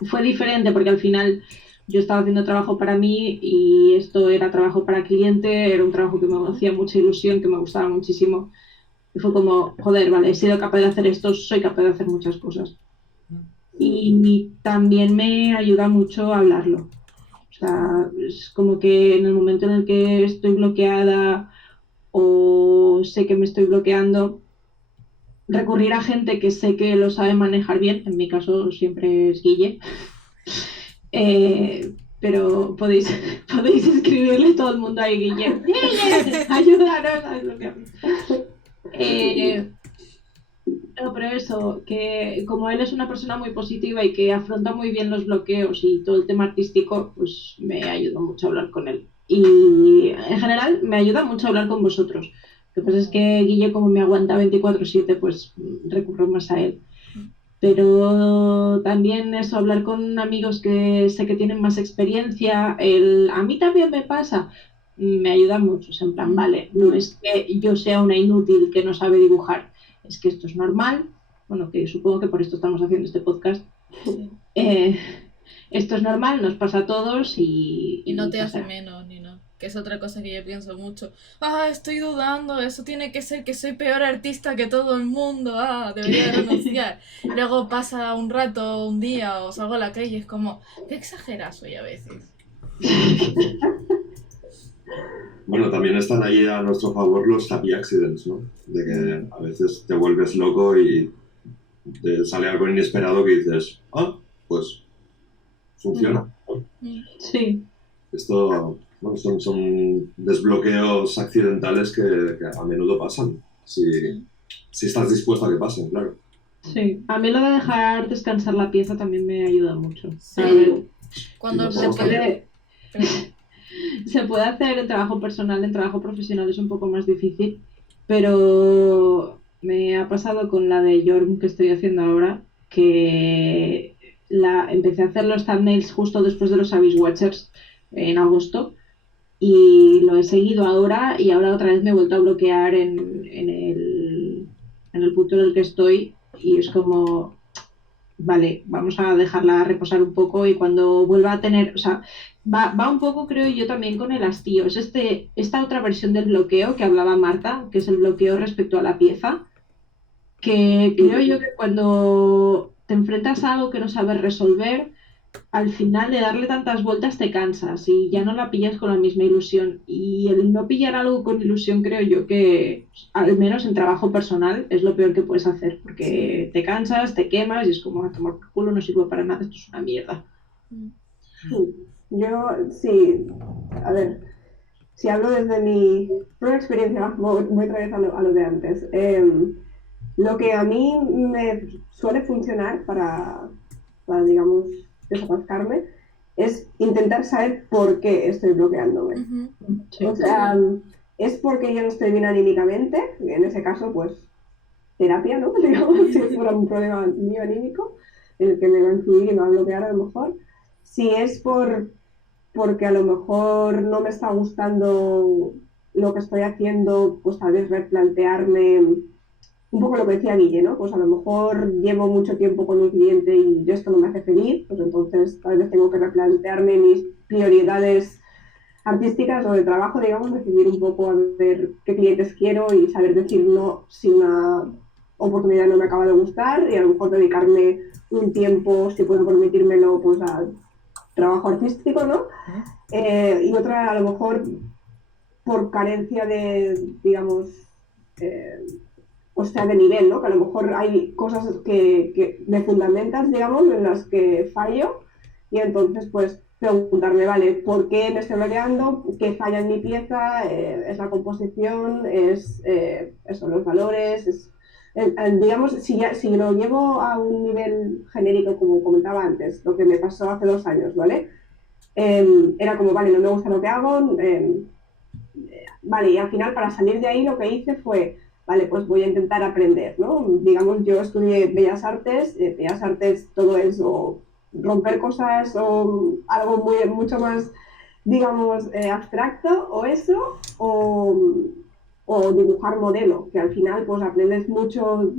fue diferente porque al final yo estaba haciendo trabajo para mí y esto era trabajo para cliente, era un trabajo que me hacía mucha ilusión, que me gustaba muchísimo. Y fue como, joder, vale, he sido capaz de hacer esto, soy capaz de hacer muchas cosas. Y también me ayuda mucho a hablarlo. O sea, es como que en el momento en el que estoy bloqueada o sé que me estoy bloqueando, recurrir a gente que sé que lo sabe manejar bien, en mi caso siempre es Guille, pero podéis escribirle todo el mundo ahí, Guille, ayúdanos a desbloquearlo. No, pero eso, que como él es una persona muy positiva y que afronta muy bien los bloqueos y todo el tema artístico, pues me ayuda mucho a hablar con él. Y en general me ayuda mucho a hablar con vosotros. Lo que pasa es que Guille, como me aguanta 24/7, pues recurro más a él. Pero también eso, hablar con amigos que sé que tienen más experiencia, a mí también me pasa, me ayuda mucho. O sea, en plan, vale, no es que yo sea una inútil que no sabe dibujar, es que esto es normal, bueno, que supongo que por esto estamos haciendo este podcast. Esto es normal, nos pasa a todos Y no te pasa. hace menos ni nada. Que es otra cosa que yo pienso mucho. Estoy dudando, eso tiene que ser que soy peor artista que todo el mundo. Debería renunciar. Luego pasa un rato, un día, o salgo a la calle y es como, qué exagerada soy a veces. Bueno, también están ahí a nuestro favor los happy accidents, ¿no? De que a veces te vuelves loco y te sale algo inesperado que dices, pues funciona. Sí. Esto, bueno, son desbloqueos accidentales que a menudo pasan, si estás dispuesto a que pasen, claro. Sí, a mí lo de dejar descansar la pieza también me ayuda mucho. Sí. A ver, Cuando Sí, se puede... se puede hacer en trabajo personal, en trabajo profesional es un poco más difícil, pero me ha pasado con la de Yorm que estoy haciendo ahora, que empecé a hacer los thumbnails justo después de los Abyss Watchers en agosto y lo he seguido ahora y ahora otra vez me he vuelto a bloquear en el punto en el que estoy y es como, vale, vamos a dejarla reposar un poco y cuando vuelva a tener, o sea, va un poco creo yo también con el hastío, es esta otra versión del bloqueo que hablaba Marta, que es el bloqueo respecto a la pieza, que creo yo que cuando te enfrentas a algo que no sabes resolver, al final de darle tantas vueltas te cansas y ya no la pillas con la misma ilusión. Y el no pillar algo con ilusión creo yo que, al menos en trabajo personal, es lo peor que puedes hacer, porque te cansas, te quemas y es como a tomar por culo, no sirve para nada, esto es una mierda. Yo, sí, a ver, si hablo desde mi propia experiencia, voy otra vez a lo de antes. Lo que a mí me suele funcionar para digamos, desatascarme, es intentar saber por qué estoy bloqueándome. Sí. O sea, es porque yo no estoy bien anímicamente, y en ese caso, pues, terapia, ¿no? Digamos, si fuera un problema mío anímico, en el que me va a influir y me va a bloquear a lo mejor. Si es porque a lo mejor no me está gustando lo que estoy haciendo, pues tal vez replantearme un poco lo que decía Guille, ¿no? Pues a lo mejor llevo mucho tiempo con un cliente y yo esto no me hace feliz, pues entonces tal vez tengo que replantearme mis prioridades artísticas o de trabajo, digamos, decidir un poco a ver qué clientes quiero y saber decir no si una oportunidad no me acaba de gustar y a lo mejor dedicarme un tiempo, si puedo permitírmelo, pues a trabajo artístico, ¿no? Y otra a lo mejor por carencia de, digamos, o sea, de nivel, ¿no? Que a lo mejor hay cosas que de fundamentas, digamos, en las que fallo y entonces pues preguntarme, vale, ¿por qué me estoy bloqueando? ¿Qué falla en mi pieza? ¿Es la composición? ¿Es eso, los valores? Digamos, si lo llevo a un nivel genérico, como comentaba antes, lo que me pasó hace 2 años, ¿vale? Era como, vale, no me gusta lo que hago, vale, y al final para salir de ahí lo que hice fue, vale, pues voy a intentar aprender, ¿no? Digamos, yo estudié Bellas Artes todo es o romper cosas o algo mucho más, digamos, abstracto o eso, o dibujar modelo, que al final pues aprendes mucho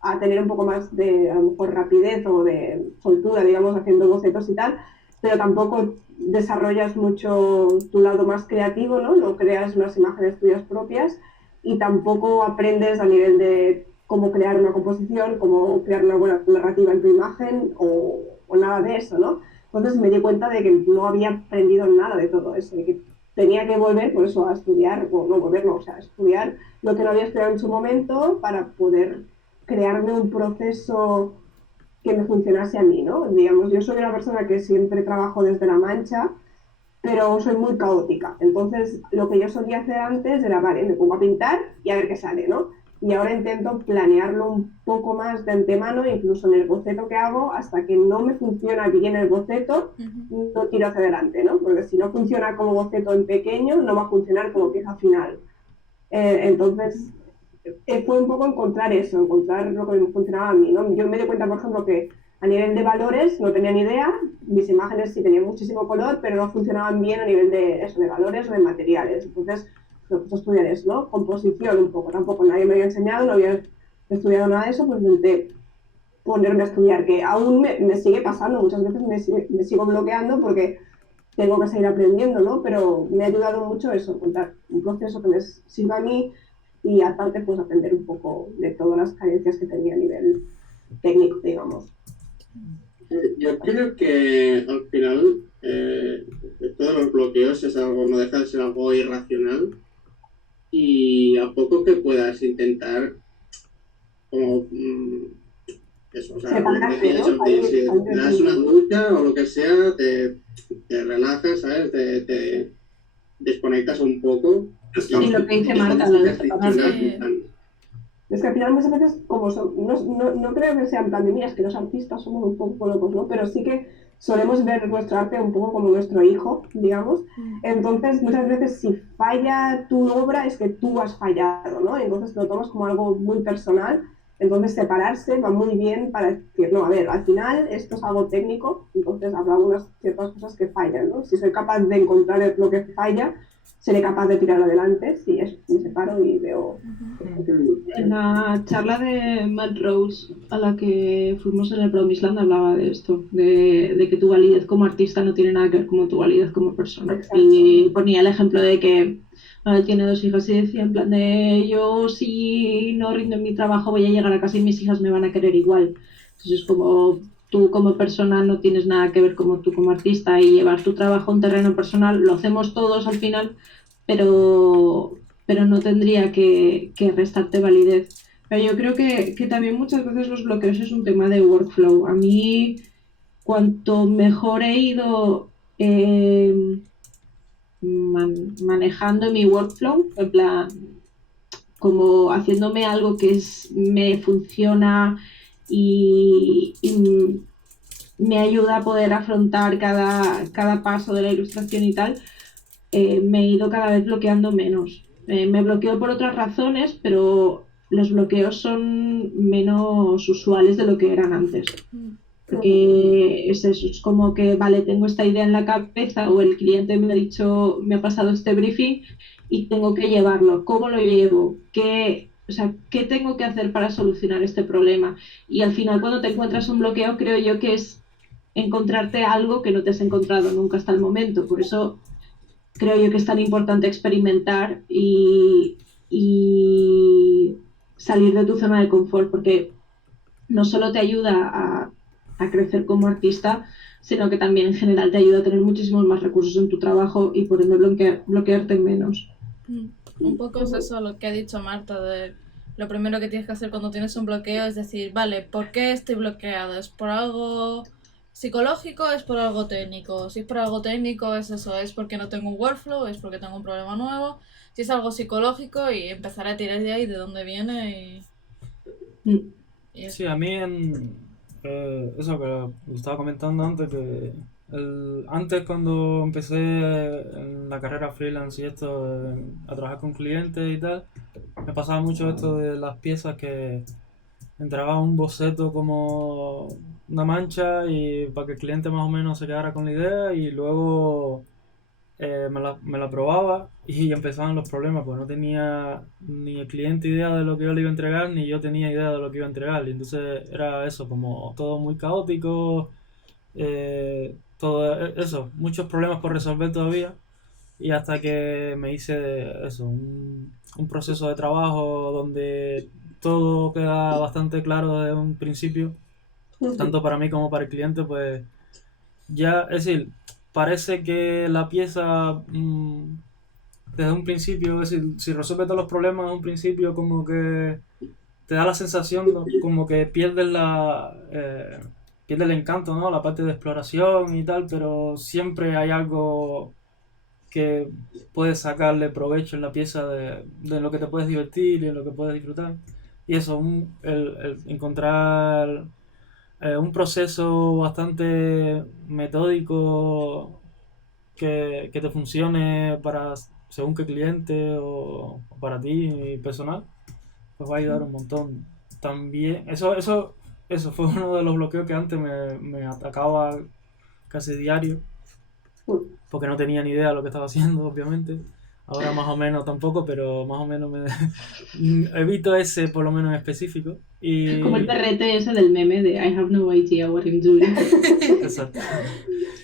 a tener un poco más de, a lo mejor, rapidez o de soltura, digamos, haciendo bocetos y tal, pero tampoco desarrollas mucho tu lado más creativo, ¿no? No creas unas imágenes tuyas propias y tampoco aprendes a nivel de cómo crear una composición, cómo crear una buena narrativa en tu imagen o nada de eso, ¿no? Entonces me di cuenta de que no había aprendido nada de todo eso, de que tenía que volver, por eso, a estudiar, o no volver, no, o sea, estudiar lo que no había estudiado en su momento para poder crearme un proceso que me funcionase a mí, ¿no? Digamos, yo soy una persona que siempre trabajo desde la mancha, pero soy muy caótica. Entonces, lo que yo solía hacer antes era, vale, me pongo a pintar y a ver qué sale, ¿no? Y ahora intento planearlo un poco más de antemano, incluso en el boceto que hago, hasta que no me funciona bien el boceto, no tiro hacia adelante, ¿no? Porque si no funciona como boceto en pequeño, no va a funcionar como pieza final. Entonces, fue un poco encontrar eso, encontrar lo que me funcionaba a mí, ¿no? Yo me di cuenta, por ejemplo, que a nivel de valores no tenía ni idea, mis imágenes sí tenían muchísimo color, pero no funcionaban bien a nivel de eso, de valores o de materiales. Entonces, me puse a estudiar eso, ¿no? Composición un poco, tampoco nadie me había enseñado, no había estudiado nada de eso, pues intenté ponerme a estudiar, que aún me sigue pasando, muchas veces me sigo bloqueando porque tengo que seguir aprendiendo, ¿no? Pero me ha ayudado mucho eso, encontrar un proceso que me sirva a mí y aparte pues aprender un poco de todas las carencias que tenía a nivel técnico, digamos. Yo creo que al final todos los bloqueos es algo, no deja de ser algo irracional y a poco que puedas intentar como eso, o sea, ¿no? Si te das una ducha o lo que sea, te relajas, ¿sabes? Te desconectas un poco. Sí, lo que dice Marta, lo de separarse. Es que al final muchas veces, como no creo que sean plan de, mira, es que los artistas somos un poco locos, ¿no? Pero sí que solemos ver nuestro arte un poco como nuestro hijo, digamos. Entonces, muchas veces si falla tu obra es que tú has fallado, ¿no? Entonces lo tomas como algo muy personal. Entonces separarse va muy bien para decir, no, a ver, al final esto es algo técnico, entonces habrá unas ciertas cosas que fallan, ¿no? Si soy capaz de encontrar lo que falla, seré capaz de tirar adelante, si me separo y veo... En la charla de Matt Rose a la que fuimos en el Promisland hablaba de esto, de que tu validez como artista no tiene nada que ver con tu validez como persona. Exacto. Y ponía el ejemplo de que tiene 2 hijas y decía en plan de yo si no rindo en mi trabajo voy a llegar a casa y mis hijas me van a querer igual. Entonces como tú como persona no tienes nada que ver como tú como artista y llevas tu trabajo a un terreno personal, lo hacemos todos al final, pero no tendría que restarte validez. Pero yo creo que también muchas veces los bloqueos es un tema de workflow. A mí, cuanto mejor he ido manejando mi workflow, en plan, como haciéndome algo que me funciona y me ayuda a poder afrontar cada paso de la ilustración y tal, me he ido cada vez bloqueando menos. Me bloqueo por otras razones, pero los bloqueos son menos usuales de lo que eran antes. Porque es eso, es como que, vale, tengo esta idea en la cabeza o el cliente me ha dicho, me ha pasado este briefing y tengo que llevarlo. ¿Cómo lo llevo? ¿Qué tengo que hacer para solucionar este problema? Y al final cuando te encuentras un bloqueo, creo yo que es encontrarte algo que no te has encontrado nunca hasta el momento. Por eso creo yo que es tan importante experimentar y salir de tu zona de confort, porque no solo te ayuda a crecer como artista, sino que también en general te ayuda a tener muchísimos más recursos en tu trabajo y por ende bloquearte menos. Un poco es eso lo que ha dicho Marta, de lo primero que tienes que hacer cuando tienes un bloqueo es decir, vale, ¿por qué estoy bloqueado? ¿Es por algo psicológico o es por algo técnico? Si es por algo técnico es eso, es porque no tengo un workflow, es porque tengo un problema nuevo. Si es algo psicológico y empezar a tirar de ahí de dónde viene y eso. Sí, a mí eso que lo estaba comentando antes, que antes cuando empecé en la carrera freelance y esto, a trabajar con clientes y tal, me pasaba mucho esto de las piezas que entraba un boceto como una mancha y para que el cliente más o menos se quedara con la idea y luego me la probaba y empezaban los problemas, pues no tenía ni el cliente idea de lo que yo le iba a entregar, ni yo tenía idea de lo que iba a entregar. Y entonces era eso, como todo muy caótico, todo eso, muchos problemas por resolver todavía. Y hasta que me hice eso, un proceso de trabajo donde todo queda bastante claro desde un principio, tanto para mí como para el cliente, pues ya, es decir, parece que la pieza desde un principio, es decir, si resuelve todos los problemas desde un principio, como que te da la sensación, ¿no? Como que pierdes pierde el encanto, ¿no? La parte de exploración y tal, pero siempre hay algo que puedes sacarle provecho en la pieza de lo que te puedes divertir y en lo que puedes disfrutar. Y eso, el encontrar un proceso bastante metódico que te funcione para según qué cliente o para ti personal, pues va a ayudar un montón. También, eso fue uno de los bloqueos que antes me atacaba casi diario, porque no tenía ni idea de lo que estaba haciendo, obviamente. Ahora más o menos tampoco, pero más o menos evito ese por lo menos en específico. Y... Como el perrete ese del meme de I have no idea what I'm doing. Exacto.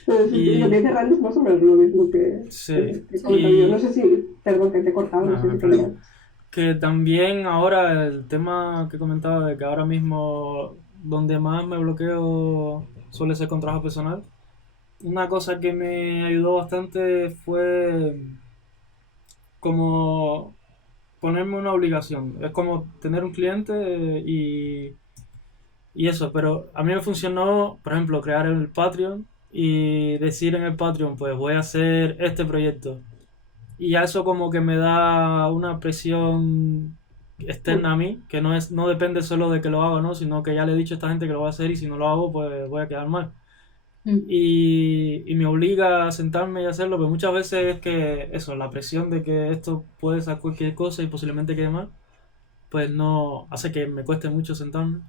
Pero Y- lo que dice Randy es más o menos lo mismo que Sí. que comento Y- yo. No sé si, perdón, que te he cortado, no No, sé no si hay problema. querías. Que también ahora el tema que comentaba de que ahora mismo donde más me bloqueo suele ser con trabajo personal. Una cosa que me ayudó bastante fue como ponerme una obligación. Es como tener un cliente y eso, pero a mí me funcionó, por ejemplo, crear el Patreon y decir en el Patreon, pues voy a hacer este proyecto. Y ya eso como que me da una presión externa a mí, que no depende solo de que lo haga, ¿no? Sino que ya le he dicho a esta gente que lo voy a hacer y si no lo hago, pues voy a quedar mal. Y me obliga a sentarme y hacerlo, pero muchas veces es que eso, la presión de que esto puede ser cualquier cosa y posiblemente quede mal, pues no hace que me cueste mucho sentarme.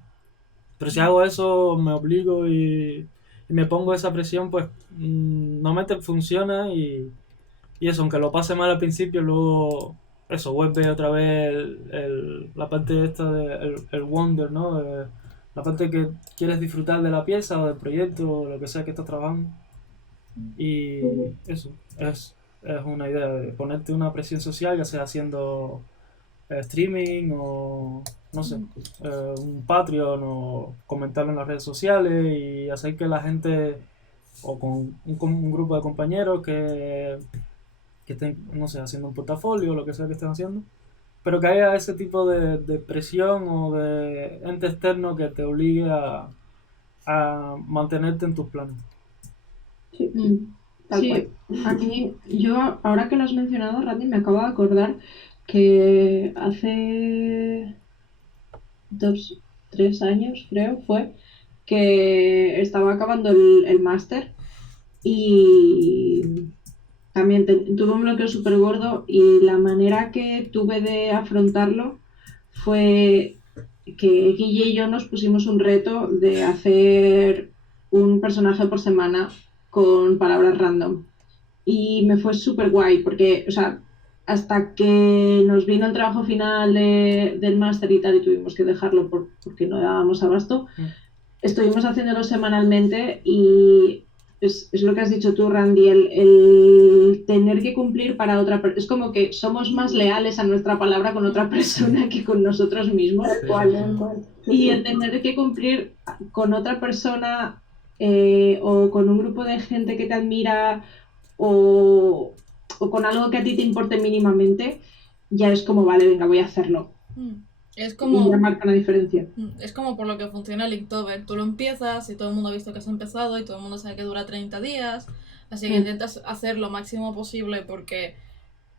Pero si hago eso, me obligo y me pongo esa presión, pues normalmente funciona y eso, aunque lo pase mal al principio, luego eso, vuelve otra vez la parte esta el wonder, ¿no? La parte que quieres disfrutar de la pieza o del proyecto o lo que sea que estás trabajando. Y eso, es una idea de ponerte una presión social, ya sea haciendo streaming o, no sé, un Patreon o comentarlo en las redes sociales y hacer que la gente, o con un grupo de compañeros que estén, no sé, haciendo un portafolio o lo que sea que estén haciendo, pero que haya ese tipo de presión o de ente externo que te obligue a mantenerte en tus planes. Sí, tal Sí, cual. a mí, yo ahora que lo has mencionado, Randy, me acabo de acordar que hace 3 años, creo, fue que estaba acabando el máster y también tuve un bloqueo súper gordo y la manera que tuve de afrontarlo fue que Guille y yo nos pusimos un reto de hacer un personaje por semana con palabras random. Y me fue súper guay porque, o sea, hasta que nos vino el trabajo final del máster y tal y tuvimos que dejarlo porque no dábamos abasto, estuvimos haciéndolo semanalmente y es lo que has dicho tú, Randy, el tener que cumplir para otra persona. Es como que somos más leales a nuestra palabra con otra persona que con nosotros mismos. Tal cual, tal cual. Y el tener que cumplir con otra persona o con un grupo de gente que te admira o con algo que a ti te importe mínimamente, ya es como, vale, venga, voy a hacerlo. Es Y como, ya marca una diferencia. es como por lo que funciona el Inktober. Tú lo empiezas y todo el mundo ha visto que has empezado y todo el mundo sabe que dura 30 días. Así que intentas hacer lo máximo posible porque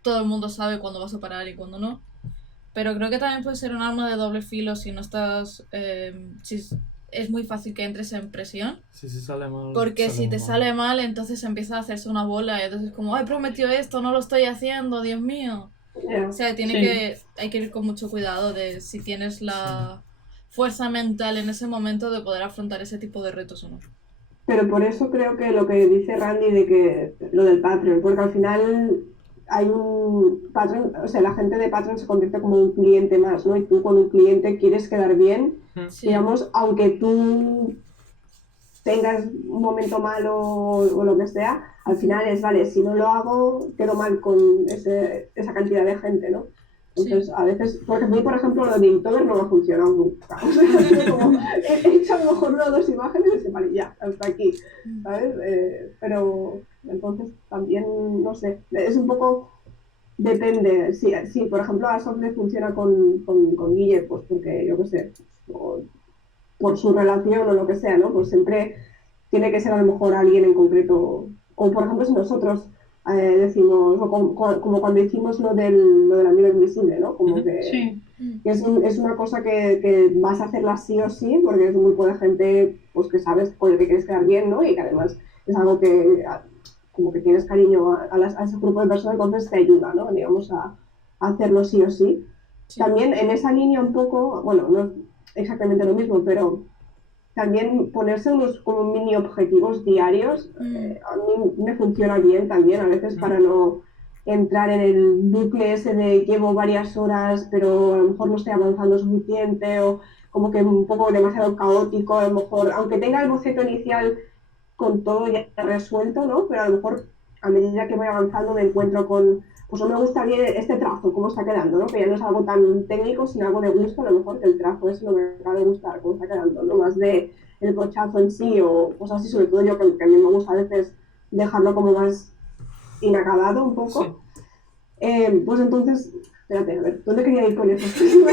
todo el mundo sabe cuándo vas a parar y cuándo no. Pero creo que también puede ser un arma de doble filo si no estás... es muy fácil que entres en presión. Si sale mal. Porque si te mal. sale mal, entonces empieza a hacerse una bola. Y entonces como, ay, prometió esto, no lo estoy haciendo, Dios mío. O sea, hay que ir con mucho cuidado de si tienes la fuerza mental en ese momento de poder afrontar ese tipo de retos o no. Pero por eso creo que lo que dice Randy de que lo del Patreon, porque al final hay un Patreon, o sea, la gente de Patreon se convierte como un cliente más, ¿no? Y tú con un cliente quieres quedar bien, Sí. digamos, aunque tú tengas un momento malo o lo que sea, al final es, vale, si no lo hago, quedo mal con esa cantidad de gente, ¿no? Entonces, a veces, porque a mí, por ejemplo, lo de Inktober no me ha funcionado nunca. O sea, ha sido como, he hecho a lo mejor 1 o 2 imágenes y dice, vale, ya, hasta aquí, ¿sabes? Pero entonces también, no sé, es un poco, depende. Si por ejemplo, a Soft le funciona con Guille, pues porque, yo qué sé, por su relación o lo que sea, ¿no? Pues siempre tiene que ser a lo mejor alguien en concreto. O por ejemplo, si nosotros decimos, o como cuando hicimos lo del amigo invisible, ¿no? Como que, Sí. que es una cosa que vas a hacerla sí o sí, porque es un grupo de gente pues que sabes con el que quieres quedar bien, ¿no? Y que además es algo que como que tienes cariño a ese grupo de personas, entonces te ayuda, ¿no? Digamos, a hacerlo sí o sí. También en esa línea un poco, bueno, no es exactamente lo mismo, pero también ponerse unos como mini objetivos diarios, a mí me funciona bien también, a veces para no entrar en el bucle ese de llevo varias horas, pero a lo mejor no estoy avanzando suficiente, o como que un poco demasiado caótico, a lo mejor, aunque tenga el boceto inicial con todo ya resuelto, ¿no? Pero a lo mejor a medida que voy avanzando me encuentro con, pues no me gusta bien este trazo, cómo está quedando, ¿no? Que ya no es algo tan técnico, sino algo de gusto, a lo mejor que el trazo ese no me acaba de gustar, cómo está quedando, ¿no? Más de el brochazo en sí o cosas así, sobre todo yo que a mí me gusta a veces dejarlo como más inacabado un poco. Sí. Pues entonces, espérate, a ver, ¿dónde quería ir con eso? Sí,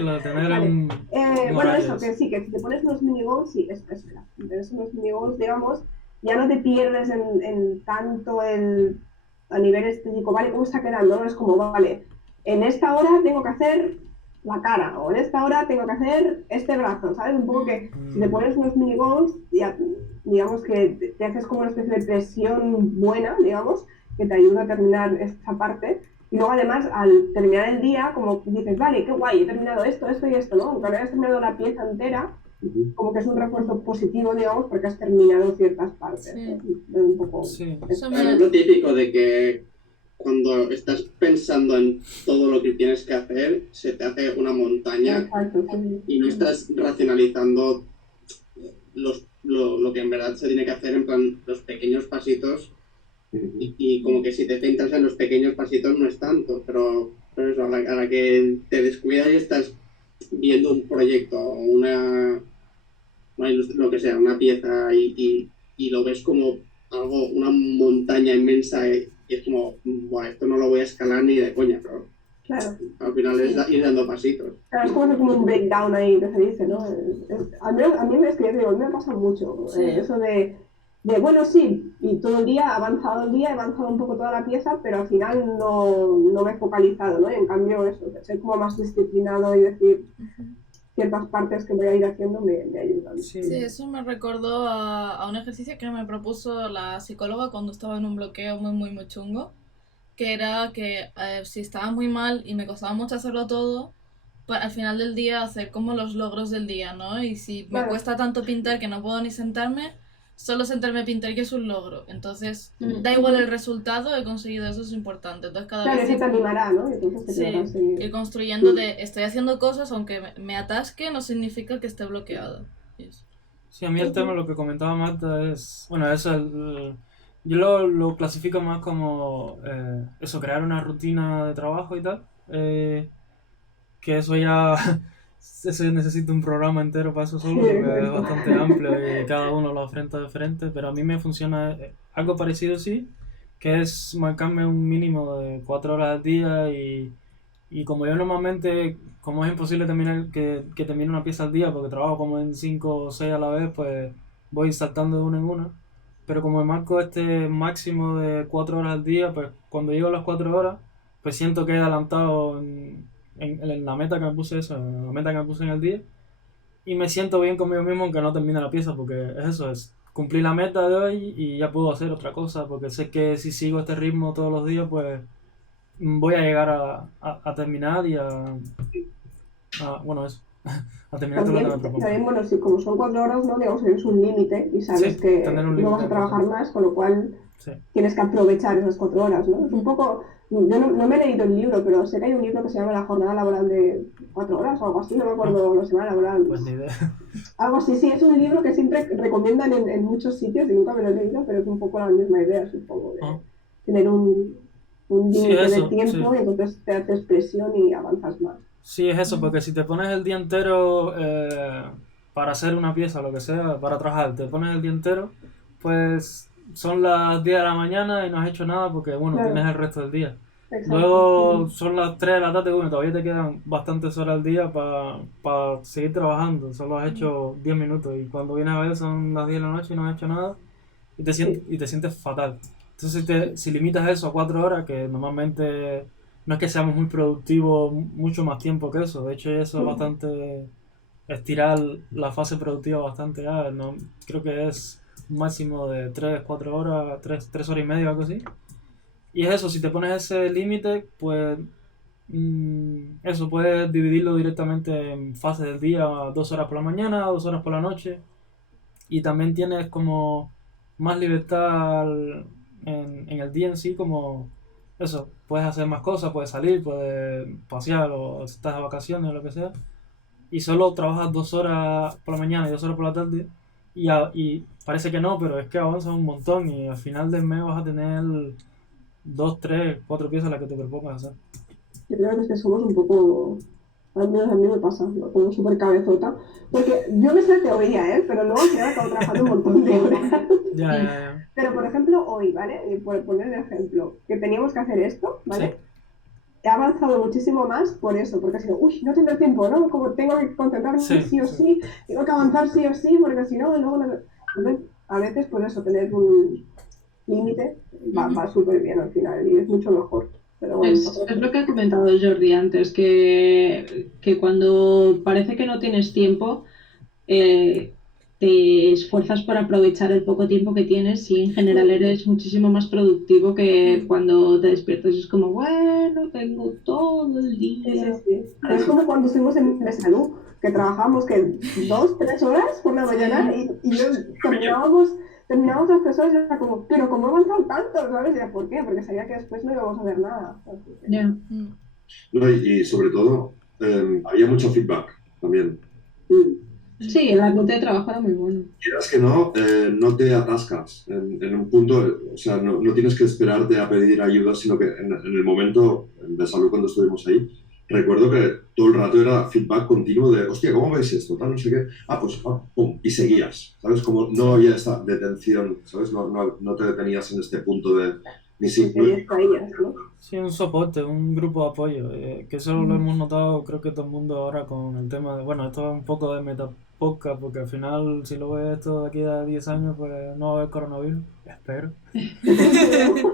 lo de tener Vale. un Bueno, horario. eso, que sí, que si te pones unos minigoals, sí, eso era. Si te pones unos minigoals, digamos, ya no te pierdes en tanto a nivel estético, ¿vale? ¿Cómo está quedando? No es como, vale, en esta hora tengo que hacer la cara, o en esta hora tengo que hacer este brazo, ¿sabes? Un poco que si te pones unos minigoals, ya, digamos que te haces como una especie de presión buena, digamos, que te ayuda a terminar esta parte. Y luego además al terminar el día, como dices, vale, qué guay, he terminado esto, esto y esto, ¿no? Aunque no hayas terminado la pieza entera, como que es un refuerzo positivo, digamos, porque has terminado ciertas partes. Sí. ¿no? Un poco Sí. Eso Claro, es lo típico de que cuando estás pensando en todo lo que tienes que hacer, se te hace una montaña Exacto, sí. y no estás racionalizando lo que en verdad se tiene que hacer, en plan, los pequeños pasitos. Y como que si te centras en los pequeños pasitos no es tanto, pero eso, a la que te descuidas y estás viendo un proyecto o lo que sea, una pieza y lo ves como algo, una montaña inmensa y es como, bueno, esto no lo voy a escalar ni de coña, pero Claro. al final es ir dando pasitos. Claro, es como hacer como un breakdown ahí que se dice, ¿no? A mí es que, digo, a mí me pasa mucho eso de, bueno, sí, y todo el día, ha avanzado el día, he avanzado un poco toda la pieza, pero al final no me he focalizado, ¿no? Y en cambio eso, de ser como más disciplinado y decir ciertas partes que voy a ir haciendo me ayudan. Sí, eso me recordó a un ejercicio que me propuso la psicóloga cuando estaba en un bloqueo muy chungo, que era que si estaba muy mal y me costaba mucho hacerlo todo, pues al final del día hacer como los logros del día, ¿no? Y si me cuesta tanto pintar que no puedo ni sentarme, solo sentarme a pintar, que es un logro. Entonces, da igual el resultado, he conseguido eso, es importante. Entonces, cada Claro, vez eso te animará, ¿no? Y entonces te quedarás seguir. ir construyendo de estoy haciendo cosas, aunque me atasque, no significa que esté bloqueado. Yes. Sí, a mí el tema, lo que comentaba Marta, es, bueno, eso, yo lo clasifico más como eso, crear una rutina de trabajo y tal, que eso ya, eso necesita un programa entero para eso solo, Sí, porque es bastante amplio y cada uno lo afronta de frente, pero a mí me funciona algo parecido, sí, que es marcarme un mínimo de 4 horas al día y como yo normalmente, como es imposible terminar que termine una pieza al día porque trabajo como en 5 o 6 a la vez, pues voy saltando de una en una. Pero como me marco este máximo de 4 horas al día, pues cuando llego a las 4 horas, pues siento que he adelantado en la meta que me puse eso, en la meta que me puse en el día. Y me siento bien conmigo mismo aunque no termine la pieza, porque es eso, es cumplir la meta de hoy y ya puedo hacer otra cosa, porque sé que si sigo este ritmo todos los días, pues voy a llegar a terminar y bueno, eso, a terminar todo lo que me propongo. También, bueno, si como son 4 horas, ¿no? Digamos, tienes un límite y sabes Sí, que tener un no vas límite a trabajar más, con lo cual Sí. tienes que aprovechar esas 4 horas, ¿no? Es un poco, yo no me he leído el libro, pero sé que hay un libro que se llama La jornada laboral de 4 horas o algo así, no me acuerdo la semana laboral. Pues ni idea. Algo así, sí, es un libro que siempre recomiendan en muchos sitios y nunca me lo he leído, pero es un poco la misma idea, supongo, de tener un Sí, límite de eso, tiempo sí. y entonces te haces presión y avanzas más. Sí, es eso, porque si te pones el día entero para hacer una pieza o lo que sea, para trabajar, te pones el día entero, pues son las 10 de la mañana y no has hecho nada porque, bueno, Claro. tienes el resto del día. Exacto. Luego son las 3 de la tarde, bueno, todavía te quedan bastantes horas al día para seguir trabajando, solo has hecho 10 minutos y cuando vienes a ver son las 10 de la noche y no has hecho nada y te sientes fatal. Entonces si limitas eso a 4 horas, que normalmente no es que seamos muy productivos mucho más tiempo que eso, de hecho eso es bastante estirar la fase productiva bastante, no, creo que es un máximo de 3 4 horas, 3 horas y media, algo así. Y es eso, si te pones ese límite, pues eso, puedes dividirlo directamente en fases del día, 2 horas por la mañana, 2 horas por la noche. Y también tienes como más libertad en el día en sí, como eso, puedes hacer más cosas, puedes salir, puedes pasear o si estás de vacaciones o lo que sea. Y solo trabajas 2 horas por la mañana y 2 horas por la tarde. Y parece que no, pero es que avanzas un montón y al final del mes vas a tener 2, 3, 4 piezas las que te propongas hacer. Yo creo que es que somos un poco, al menos a mí me pasa, ¿no? Como súper cabezota, porque yo me sé la teoría, pero luego al final acabo trabajando un montón de horas. Ya. Pero por ejemplo hoy, ¿vale? Por poner el ejemplo, que teníamos que hacer esto, ¿vale? Sí. He avanzado muchísimo más por eso, porque ha sido, no tendré tiempo, ¿no? Como tengo que concentrarme sí o sí, tengo que avanzar sí o sí, porque si no, luego no... Entonces, a veces por eso tener un límite va súper bien al final y es mucho mejor. Pero bueno, es lo que ha comentado Jordi antes, que cuando parece que no tienes tiempo, te esfuerzas por aprovechar el poco tiempo que tienes y en general eres muchísimo más productivo que cuando te despiertas. Es como, bueno, tengo todo el día. Sí. Es como cuando estuvimos en de salud, que trabajamos que 2, 3 horas por la mañana y yo terminábamos las 3 horas y era como, pero ¿cómo he avanzado tanto? ¿Sabes? Y era, ¿por qué? Porque sabía que después no íbamos a ver nada. Yeah. No, y sobre todo, había mucho feedback también. Sí, el ambiente de trabajo era muy bueno. Quieras que no, no te atascas en un punto, o sea, no tienes que esperarte a pedir ayuda, sino que en el momento de salud cuando estuvimos ahí, recuerdo que todo el rato era feedback continuo de, hostia, ¿cómo veis esto? Tal, no sé qué. Pum, y seguías, ¿sabes? Como no había esta detención, ¿sabes? No te detenías en este punto de ni simple. Sí, un soporte, un grupo de apoyo, que eso lo hemos notado, creo que todo el mundo ahora con el tema de, bueno, esto es un poco de metapodcast, porque al final, si lo ves esto de aquí a 10 años, pues no va a haber coronavirus, espero.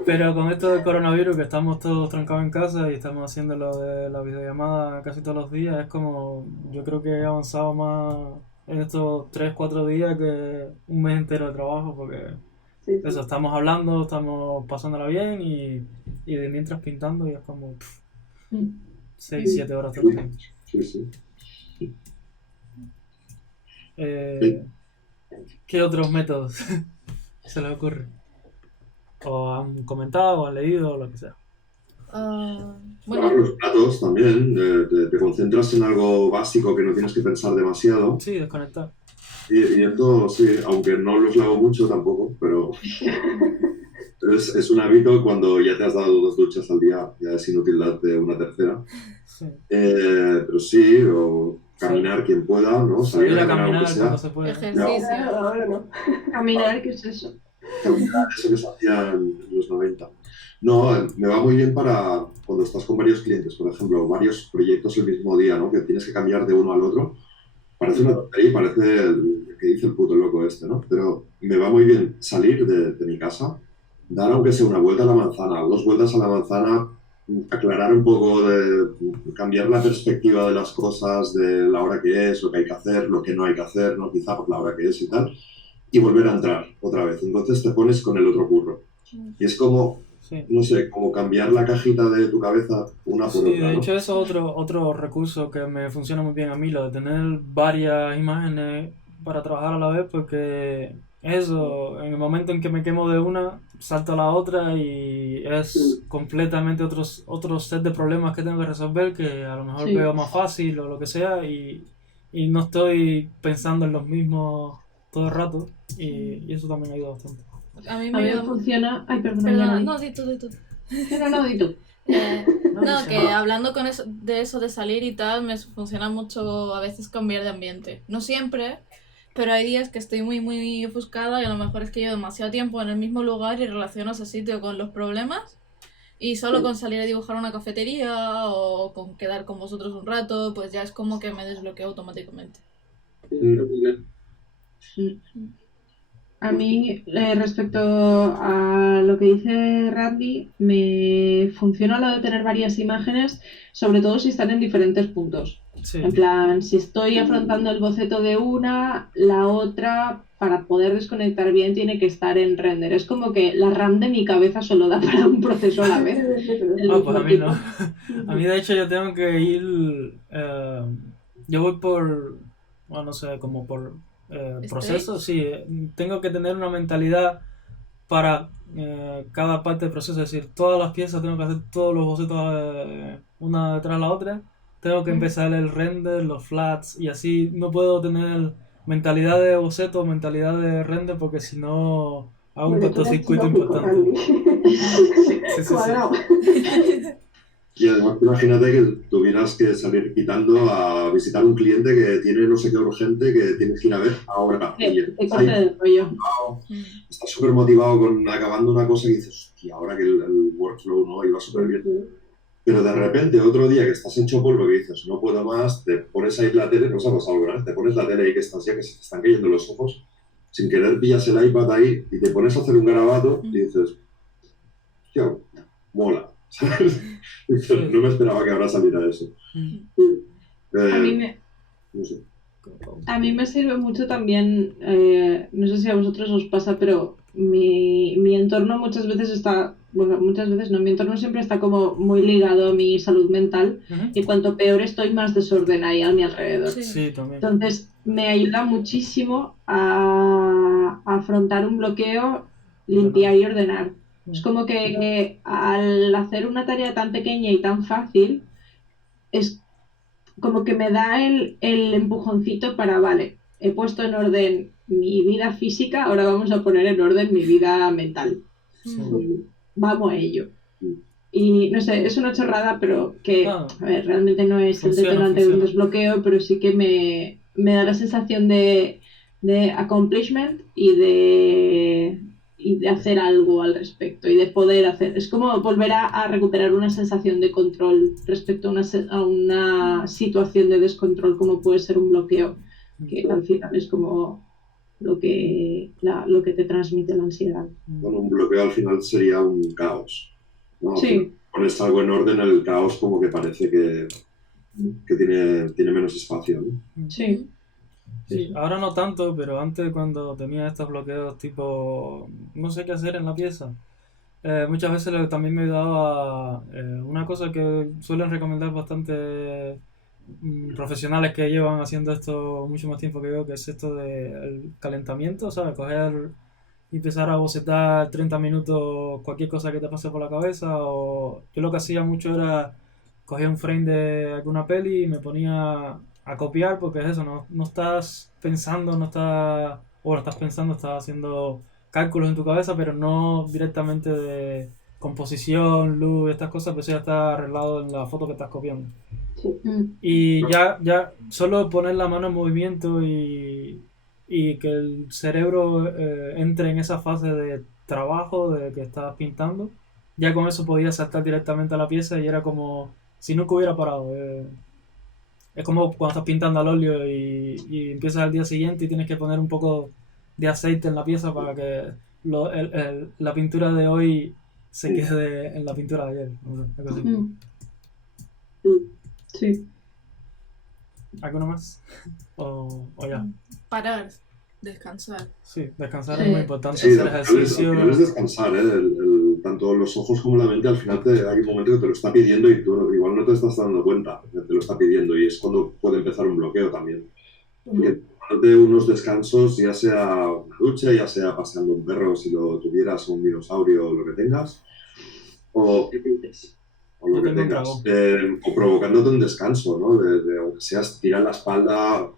Pero con esto del coronavirus, que estamos todos trancados en casa y estamos haciendo lo de la videollamada casi todos los días, es como, yo creo que he avanzado más en estos 3, 4 días que un mes entero de trabajo, porque eso, estamos hablando, estamos pasándola bien y de mientras pintando y es como 6, 7 horas todo el tiempo. Sí. ¿Qué otros métodos se les ocurre? ¿O han comentado, o han leído, o lo que sea? Bueno, Los platos también, te concentras en algo básico que no tienes que pensar demasiado. Sí, desconectar. Y esto, sí, aunque no los lavo mucho tampoco, pero es un hábito cuando ya te has dado 2 duchas al día, ya es inútil darte una tercera. Sí. Pero sí, o Sí. caminar quien pueda, ¿no? Salir Salir a a caminar aunque caminar sea. cuando se puede. Ejercicio. Ahora no. Caminar, ¿qué es eso? Caminar, eso que se hacía en los 90. No, me va muy bien para cuando estás con varios clientes, por ejemplo, varios proyectos el mismo día, ¿no? Que tienes que cambiar de uno al otro. Parece una tontería, parece el que dice el puto loco este, ¿no? Pero me va muy bien salir de mi casa, dar aunque sea una vuelta a la manzana, 2 vueltas a la manzana, aclarar un poco, cambiar la perspectiva de las cosas, de la hora que es, lo que hay que hacer, lo que no hay que hacer, ¿no? Quizá por la hora que es y tal, y volver a entrar otra vez. Entonces te pones con el otro curro. Y es como, Sí. no sé, como cambiar la cajita de tu cabeza una por Sí, otra, de ¿no? hecho eso es otro recurso que me funciona muy bien a mí, lo de tener varias imágenes para trabajar a la vez, porque eso, en el momento en que me quemo de una, salto a la otra y es completamente otro set de problemas que tengo que resolver que a lo mejor Sí. veo más fácil o lo que sea y no estoy pensando en los mismos todo el rato y eso también ayuda bastante. A mí A me mí me ayuda. funciona... Ay, perdona, Perdona, ya no, di tú. no, di tú. No, que hablando con eso de salir y tal, me funciona mucho a veces cambiar de ambiente. No siempre, pero hay días que estoy muy ofuscada y a lo mejor es que llevo demasiado tiempo en el mismo lugar y relaciono ese sitio con los problemas. Y solo con salir a dibujar a una cafetería o con quedar con vosotros un rato, pues ya es como que me desbloqueo automáticamente. A mí, respecto a lo que dice Randy, me funciona lo de tener varias imágenes, sobre todo si están en diferentes puntos. Sí, En plan, si estoy afrontando el boceto de una, la otra, para poder desconectar bien, tiene que estar en render. Es como que la RAM de mi cabeza solo da para un proceso a la vez. pues a mí no. A mí de hecho yo tengo que ir, yo voy por, bueno, no sé, como por procesos, sí, tengo que tener una mentalidad para cada parte del proceso, es decir, todas las piezas tengo que hacer todos los bocetos una detrás de la otra, tengo que empezar el render, los flats y así no puedo tener mentalidad de boceto, mentalidad de render porque si no hago un cortocircuito importante. Sí. Cuadrado. Y además, imagínate que tuvieras que salir quitando a visitar un cliente que tiene no sé qué urgente que tienes que ir a ver ahora. Y Te corte del rollo. estás súper motivado con acabando una cosa y dices, hostia, ahora que el workflow no iba súper bien. Pero de repente, otro día que estás hecho polvo y dices, no puedo más, te pones ahí la tele, no sabes alguna vez, te pones la tele ahí que estás ya que se te están cayendo los ojos, sin querer pillas el iPad ahí y te pones a hacer un garabato y dices, hostia, mola. ¿Sabes? No me esperaba que ahora saliera eso. A mí me, No sé. A mí me sirve mucho también, no sé si a vosotros os pasa, pero mi entorno muchas veces está, bueno, muchas veces no, mi entorno siempre está como muy ligado a mi salud mental y cuanto peor estoy, más desorden hay a mi alrededor. Sí, también. Entonces, me ayuda muchísimo a afrontar un bloqueo, limpiar y ordenar. Es como que al hacer una tarea tan pequeña y tan fácil, es como que me da el empujoncito para, vale, he puesto en orden mi vida física, ahora vamos a poner en orden mi vida mental. Vamos a ello. Y no sé, es una chorrada, pero que, a ver, realmente no es el detonante de un desbloqueo, pero sí que me da la sensación de accomplishment y de hacer algo al respecto y de poder hacer. Es como volver a recuperar una sensación de control respecto a una situación de descontrol como puede ser un bloqueo, que al final es como lo que te transmite la ansiedad. Bueno, un bloqueo al final sería un caos, ¿no? Sí. Pones algo en orden, el caos como que parece que tiene menos espacio, ¿no? Sí. Sí, ahora no tanto, pero antes cuando tenía estos bloqueos tipo no sé qué hacer en la pieza, muchas veces también me ayudaba una cosa que suelen recomendar bastante profesionales que llevan haciendo esto mucho más tiempo que yo, que es esto del calentamiento, ¿sabes? Coger y empezar a bocetar 30 minutos cualquier cosa que te pase por la cabeza, o yo lo que hacía mucho era cogía un frame de alguna peli y me ponía a copiar, porque es eso, no estás pensando, estás pensando, estás haciendo cálculos en tu cabeza, pero no directamente de composición, luz, estas cosas, pues eso ya está arreglado en la foto que estás copiando. Y ya solo poner la mano en movimiento y que el cerebro entre en esa fase de trabajo de que estás pintando, ya con eso podías saltar directamente a la pieza y era como si nunca hubiera parado. Es como cuando estás pintando al óleo y empiezas al día siguiente y tienes que poner un poco de aceite en la pieza para que la pintura de hoy se quede en la pintura de ayer. No sé, algo así. Sí. ¿Alguno más? ¿O ya? Parar, descansar. Sí, descansar Sí. es muy importante, Sí, hacer al final ejercicio. es descansar, tanto los ojos como la mente, al final hay un momento que te lo está pidiendo y tú igual no te estás dando cuenta que te lo está pidiendo, y es cuando puede empezar un bloqueo también. Que darte unos descansos, ya sea una ducha, ya sea paseando un perro si lo tuvieras, o un dinosaurio, o lo que tengas, o lo Yo que tengo un tengas, dragón. o provocándote un descanso, ¿no? Aunque sea estirar la espalda,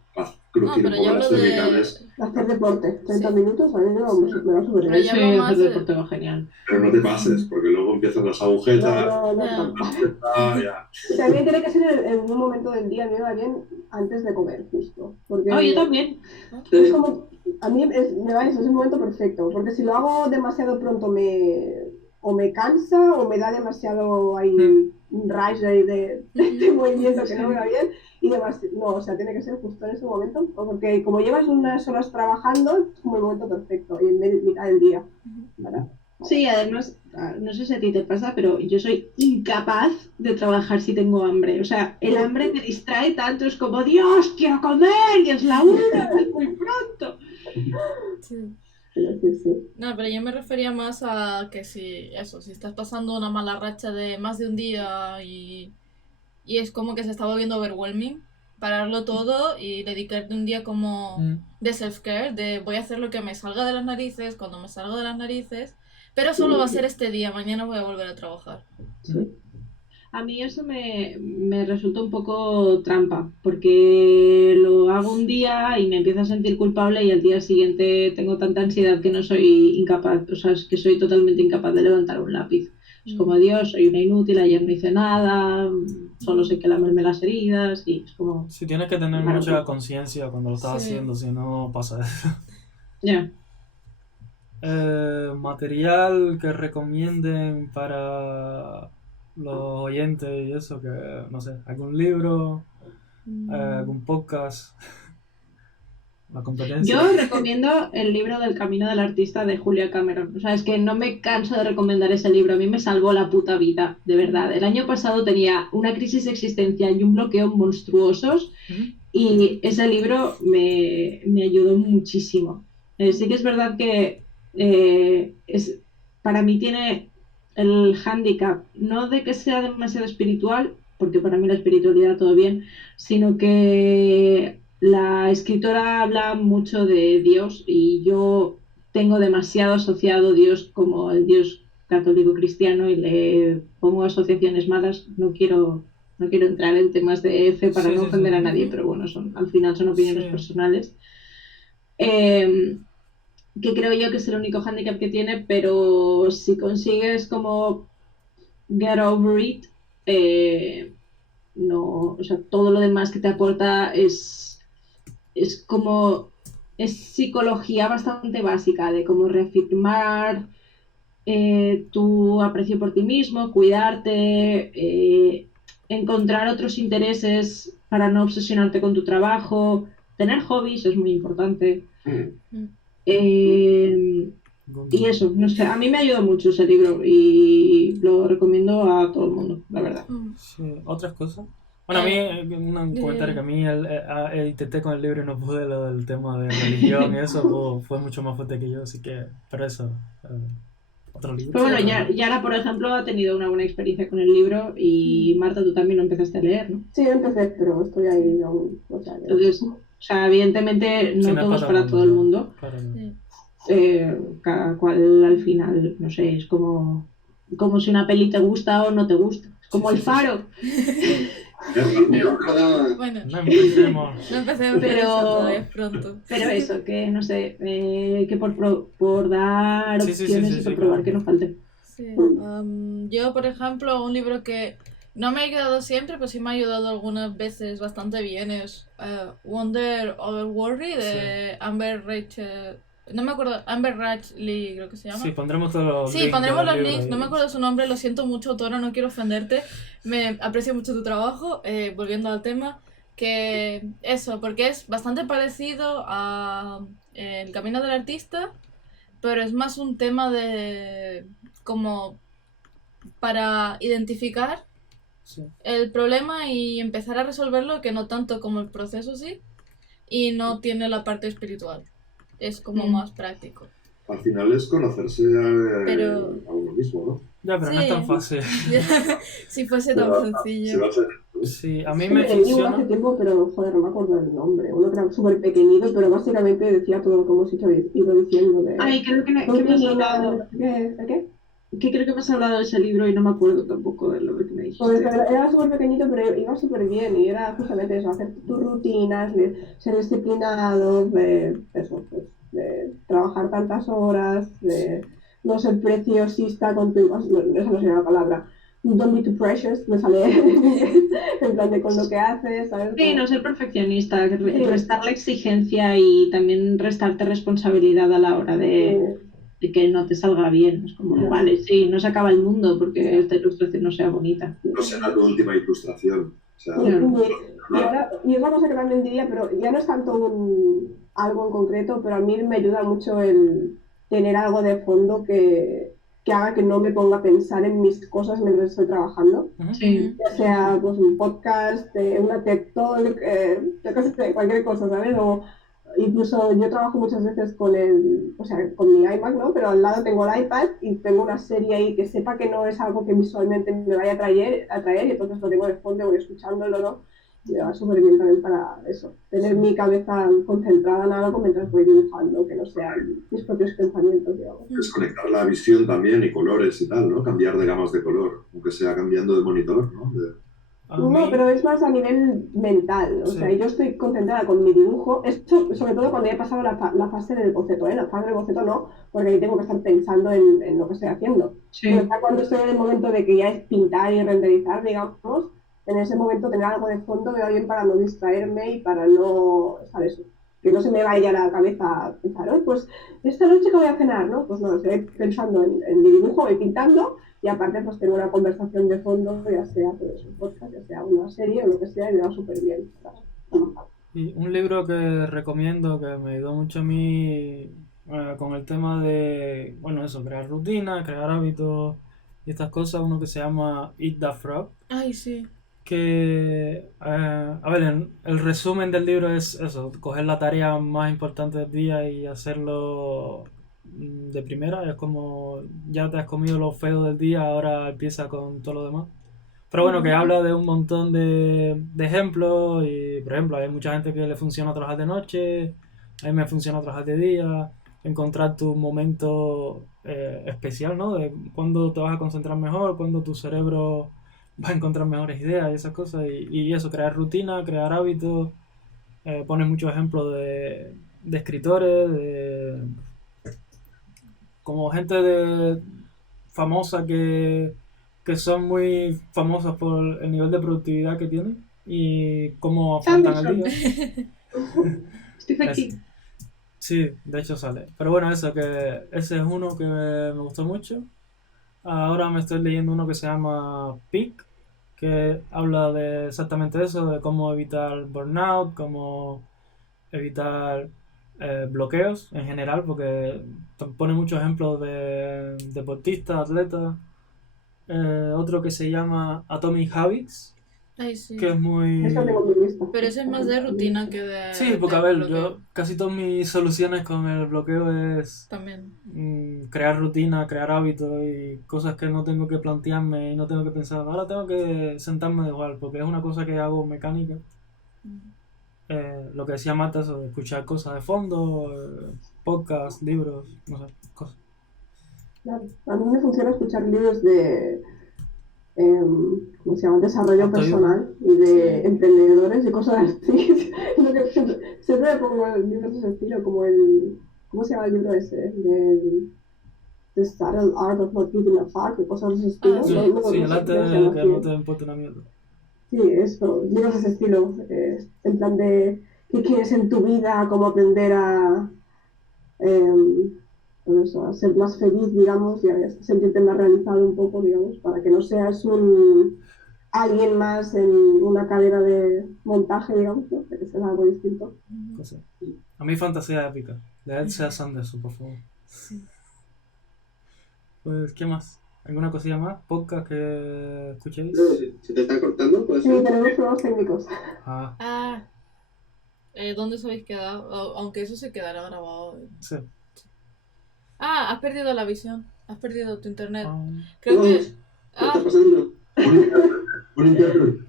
crujir un pero poco yo las hablo de... cervicales, Hacer deporte, 30 Sí. minutos, a mí me va súper Pero bien. ya Sí, hablo más hacer de... deporte va genial. pero no te pases, porque luego empiezan las agujetas, Ya. Y también tiene que ser en un momento del día, a mí me va bien antes de comer, justo. Porque Yo también. es como, a mí me va eso, es un momento perfecto, porque si lo hago demasiado pronto o me cansa o me da demasiado ahí un rayo ahí de movimiento que no me va bien, y demás, no, o sea, tiene que ser justo en ese momento, porque como llevas unas horas trabajando, es como el momento perfecto, y en mitad del día. ¿Verdad? Sí, además, no sé si a ti te pasa, pero yo soy incapaz de trabajar si tengo hambre. O sea, el hambre me distrae tanto, es como, Dios, quiero comer, y es la 1, es muy pronto. Sí. Sí. No, pero yo me refería más a que si estás pasando una mala racha de más de un día y es como que se está volviendo overwhelming, pararlo todo y dedicarte un día como de self-care, de voy a hacer lo que me salga de las narices, cuando me salga de las narices, pero solo va a ser este día, mañana voy a volver a trabajar. Sí. A mí eso me resulta un poco trampa, porque lo hago un día y me empiezo a sentir culpable y al día siguiente tengo tanta ansiedad que no soy incapaz, o sea, es que soy totalmente incapaz de levantar un lápiz. Es como, Dios, soy una inútil, ayer no hice nada, solo sé que lamerme las heridas y es como... Sí, tienes que tener Claro. mucha conciencia cuando lo estás Sí. haciendo, si no pasa eso. Ya. Material que recomienden para los oyentes y eso, que no sé, algún libro, algún podcast, la competencia. Yo recomiendo el libro del Camino del Artista de Julia Cameron. O sea, es que no me canso de recomendar ese libro. A mí me salvó la puta vida, de verdad. El año pasado tenía una crisis existencial y un bloqueo monstruosos y ese libro me ayudó muchísimo. Sí que es verdad que para mí tiene el hándicap, no de que sea demasiado espiritual, porque para mí la espiritualidad todo bien, sino que la escritora habla mucho de Dios y yo tengo demasiado asociado Dios como el Dios católico cristiano y le pongo asociaciones malas. No quiero entrar en temas de fe para no ofender a nadie, pero bueno, al final son opiniones personales. Que creo yo que es el único hándicap que tiene, pero si consigues como get over it, no, o sea, todo lo demás que te aporta es como, es psicología bastante básica, de cómo reafirmar tu aprecio por ti mismo, cuidarte, encontrar otros intereses para no obsesionarte con tu trabajo, tener hobbies es muy importante. Y eso, no sé, a mí me ayudó mucho ese libro y lo recomiendo a todo el mundo, la verdad. Sí, ¿otras cosas? Bueno, a mí, un comentario que a mí intenté con el libro y no pude, lo del tema de religión y eso, fue mucho más fuerte que yo, así que, pero eso, otro libro. Pero bueno, Yara, por ejemplo, ha tenido una buena experiencia con el libro y Marta, tú también lo empezaste a leer, ¿no? Sí, yo empecé, pero estoy ahí aún. Entonces, o sea, evidentemente no todo es para todo el mundo. Claro. Cada cual al final, no sé, es como si una peli te gusta o no te gusta. Es como El Faro. Bueno, No empecemos. no empecemos por Pero- eso, todavía es pronto. Pero eso, que no sé, que por dar Sí, sí, sí, opciones sí, y por sí, probar claro. que no falte. Sí, yo, por ejemplo, un libro que no me ha ayudado siempre, pero sí me ha ayudado algunas veces bastante bien es Wonder Over Worry de Amber Rachel. No me acuerdo, Amber Lee creo que se llama. Sí, pondremos todos los Sí, links pondremos de los los libros links, no me ahí. acuerdo su nombre, lo siento mucho, Tora, no quiero ofenderte. Me aprecio mucho tu trabajo, volviendo al tema, que eso, porque es bastante parecido a El Camino del Artista, pero es más un tema de como para identificar Sí. el problema y empezar a resolverlo, que no tanto como el proceso sí, y no tiene la parte espiritual, es como más práctico. Al final es conocerse Pero- a uno mismo, ¿no? Ya, pero no es Sí. tan fácil. Si fuese tan Se sencillo. va a hacer. Sí, a mí Sí, me leí uno hace funciona. tiempo, pero joder, no me acuerdo del nombre. Uno que era súper pequeñito, pero básicamente decía todo lo que hemos ido diciendo de... Ay, creo que me has hablado, ¿Qué? que creo que me has hablado de ese libro y no me acuerdo tampoco de lo que me Pues, dijiste. pero era súper pequeñito, pero iba súper bien. Y era justamente eso, hacer tus rutinas, de ser disciplinado, de eso, pues, de trabajar tantas horas, de no ser preciosista con tu... Esa no sería la palabra. Don't be too precious, me sale en plan de con lo que haces, ¿sabes? Sí, Como- no ser perfeccionista, Sí. restar la exigencia y también restarte responsabilidad a la hora de que no te salga bien. Es como, vale, sí, no se acaba el mundo porque esta ilustración no sea bonita. No será tu última ilustración. O sea, Y es una cosa que también diría, pero ya no es tanto algo en concreto, pero a mí me ayuda mucho el tener algo de fondo que haga que no me ponga a pensar en mis cosas mientras estoy trabajando. Sí. Ya sea pues, un podcast, una TED Talk, yo qué sé, cualquier cosa, ¿sabes? O incluso yo trabajo muchas veces con mi iMac, ¿no? Pero al lado tengo el iPad y tengo una serie ahí que sepa que no es algo que visualmente me vaya a atraer y entonces lo tengo de fondo, voy escuchándolo, ¿no? Y me va súper bien también para eso, tener mi cabeza concentrada en algo mientras voy dibujando, que no sean mis propios pensamientos, digamos. desconectar la visión también y colores y tal, ¿no? Cambiar de gamas de color, aunque sea cambiando de monitor, ¿no? A No, mí, pero es más a nivel mental, o Sí. sea, yo estoy concentrada con mi dibujo, esto sobre todo cuando he pasado la fase del boceto, la fase del boceto no, porque ahí tengo que estar pensando en lo que estoy haciendo. Sí. Pero ya cuando estoy en el momento de que ya es pintar y renderizar, digamos, en ese momento tener algo de fondo me va bien para no distraerme y para no, ¿sabes? Que no se me vaya la cabeza a pensar, "Ay, pues esta noche que voy a cenar, ¿no? Pues no, estoy pensando en mi dibujo, voy pintando y aparte pues tengo una conversación de fondo, ya sea pues, un podcast, ya sea una serie o lo que sea, y me va súper bien. y un libro que recomiendo que me ayudó mucho a mí con el tema de, bueno, eso, crear rutinas, crear hábitos y estas cosas, uno que se llama Eat the Frog, Ay, sí. que, a ver, el resumen del libro es eso, coger la tarea más importante del día y hacerlo de primera, es como ya te has comido lo feo del día, ahora empieza con todo lo demás. Pero bueno, que habla de un montón de ejemplos y, por ejemplo, hay mucha gente que le funciona trabajar de noche, a mí me funciona trabajar de día, encontrar tu momento especial, ¿no? De cuándo te vas a concentrar mejor, cuándo tu cerebro va a encontrar mejores ideas y esas cosas. Y eso, crear rutina, crear hábitos. Pone muchos ejemplos de escritores, como gente famosa que son muy famosas por el nivel de productividad que tienen y cómo afrontan el día. Stephen Es- King. Sí, de hecho sale. Pero bueno, eso, que ese es uno que me gustó mucho. Ahora me estoy leyendo uno que se llama Peak, que habla de exactamente eso, de cómo evitar burnout, cómo evitar bloqueos en general, porque pone muchos ejemplos de deportistas, atletas. Otro que se llama Atomic Habits, Ay, sí. que es muy... Esto tengo en mi lista. Pero eso es más de rutina que de. Sí, porque a de ver, bloqueo. yo casi todas mis soluciones con el bloqueo es También. crear rutina, crear hábitos y cosas que no tengo que plantearme y no tengo que pensar. Ahora tengo que sentarme igual, porque es una cosa que hago mecánica. Lo que decía Marta, eso de escuchar cosas de fondo, podcasts, libros, no sé, cosas. Claro. A mí me funciona escuchar libros ¿cómo se llama? Desarrollo personal y de emprendedores y cosas así. Lo que siempre me pongo libros de ese estilo, como ¿cómo se llama el libro ese? The Subtle Art of Not Giving a Fuck, y cosas de ese estilo. Sí, No el arte sé de cómo se que llama no así. te importa una mierda. Sí, eso, libros de ese estilo, en plan de qué quieres en tu vida, cómo aprender pues eso, a ser más feliz, digamos, y a sentirte más realizado un poco, digamos, para que no seas alguien más en una cadena de montaje, digamos, ¿no? Que sea algo distinto. Cosa. A mí fantasía épica. Leedse Sanderson, por favor. Pues, ¿qué más? ¿Alguna cosilla más? ¿Podcast que escuchéis? No, si te está cortando, pues Sí, tenemos problemas técnicos. Ah, ¿Dónde os habéis quedado? Aunque eso se quedará grabado. sí. Has perdido la visión. Has perdido tu internet. ¿Qué Creo que... ¿qué está pasando? Un intérprete.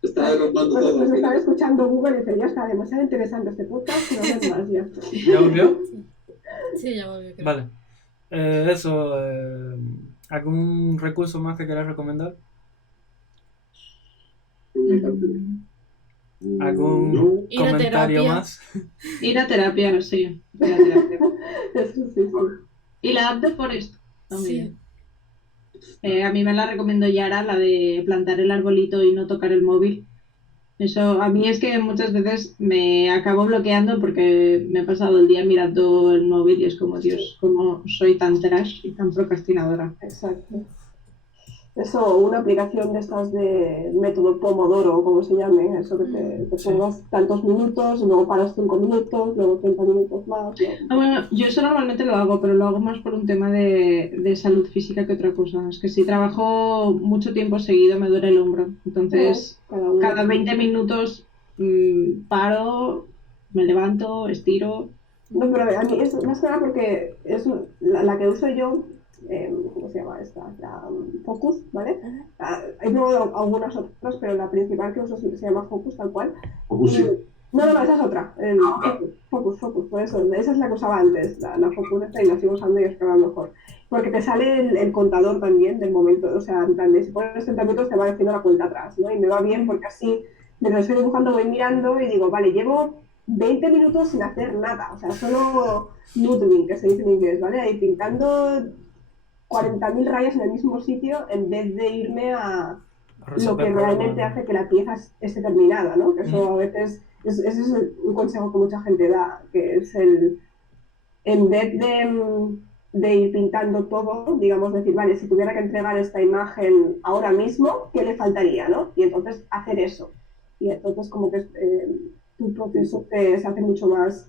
Se está derrumbando todo. Nos están escuchando Google y dice, ya está demasiado interesante este podcast, no ven más ya. ¿Ya volvió? Sí, ya volvió, creo. Vale. Eso, ¿algún recurso más que queráis recomendar? ¿Algún No. Ir a comentario terapia. más? Ir a terapia, sí. Ir a terapia. Eso sí, sí. Y la app de Forest también. Sí. A mí me la recomendó Yara, la de plantar el arbolito y no tocar el móvil. Eso, a mí es que muchas veces me acabo bloqueando porque me he pasado el día mirando el móvil y es como, Dios, cómo soy tan trash y tan procrastinadora. Exacto. Eso, una aplicación de estas de método Pomodoro, como se llame, eso que te Sí. pongas tantos minutos, luego paras 5 minutos, luego 30 minutos más. Ah, bueno, yo eso normalmente lo hago, pero lo hago más por un tema de salud física que otra cosa. Es que si trabajo mucho tiempo seguido me duele el hombro. Entonces, cada 20 minutos paro, me levanto, estiro. No, pero a mí es más que nada porque es la que uso yo, ¿cómo se llama esta? La Focus, ¿vale? He probado algunas otras, pero la principal que uso se llama Focus, tal cual. Focus, sí. No, esa es otra. Focus, por eso. Esa es la que usaba antes, la Focus esta, y la sigo usando y es que va mejor. Porque te sale el contador también del momento, o sea, en plan de si pones 30 minutos te va diciendo la cuenta atrás, ¿no? Y me va bien porque así, mientras estoy dibujando voy mirando y digo, vale, llevo 20 minutos sin hacer nada, o sea, solo noodling, que se dice en inglés, ¿vale? Ahí pintando 40.000 rayas en el mismo sitio en vez de irme a lo que realmente hace que la pieza esté terminada, ¿no? Que eso a veces, ese es un consejo que mucha gente da, que es en vez de ir pintando todo, digamos, decir, vale, si tuviera que entregar esta imagen ahora mismo, ¿qué le faltaría, no? Y entonces hacer eso. Y entonces como que tu proceso se hace mucho más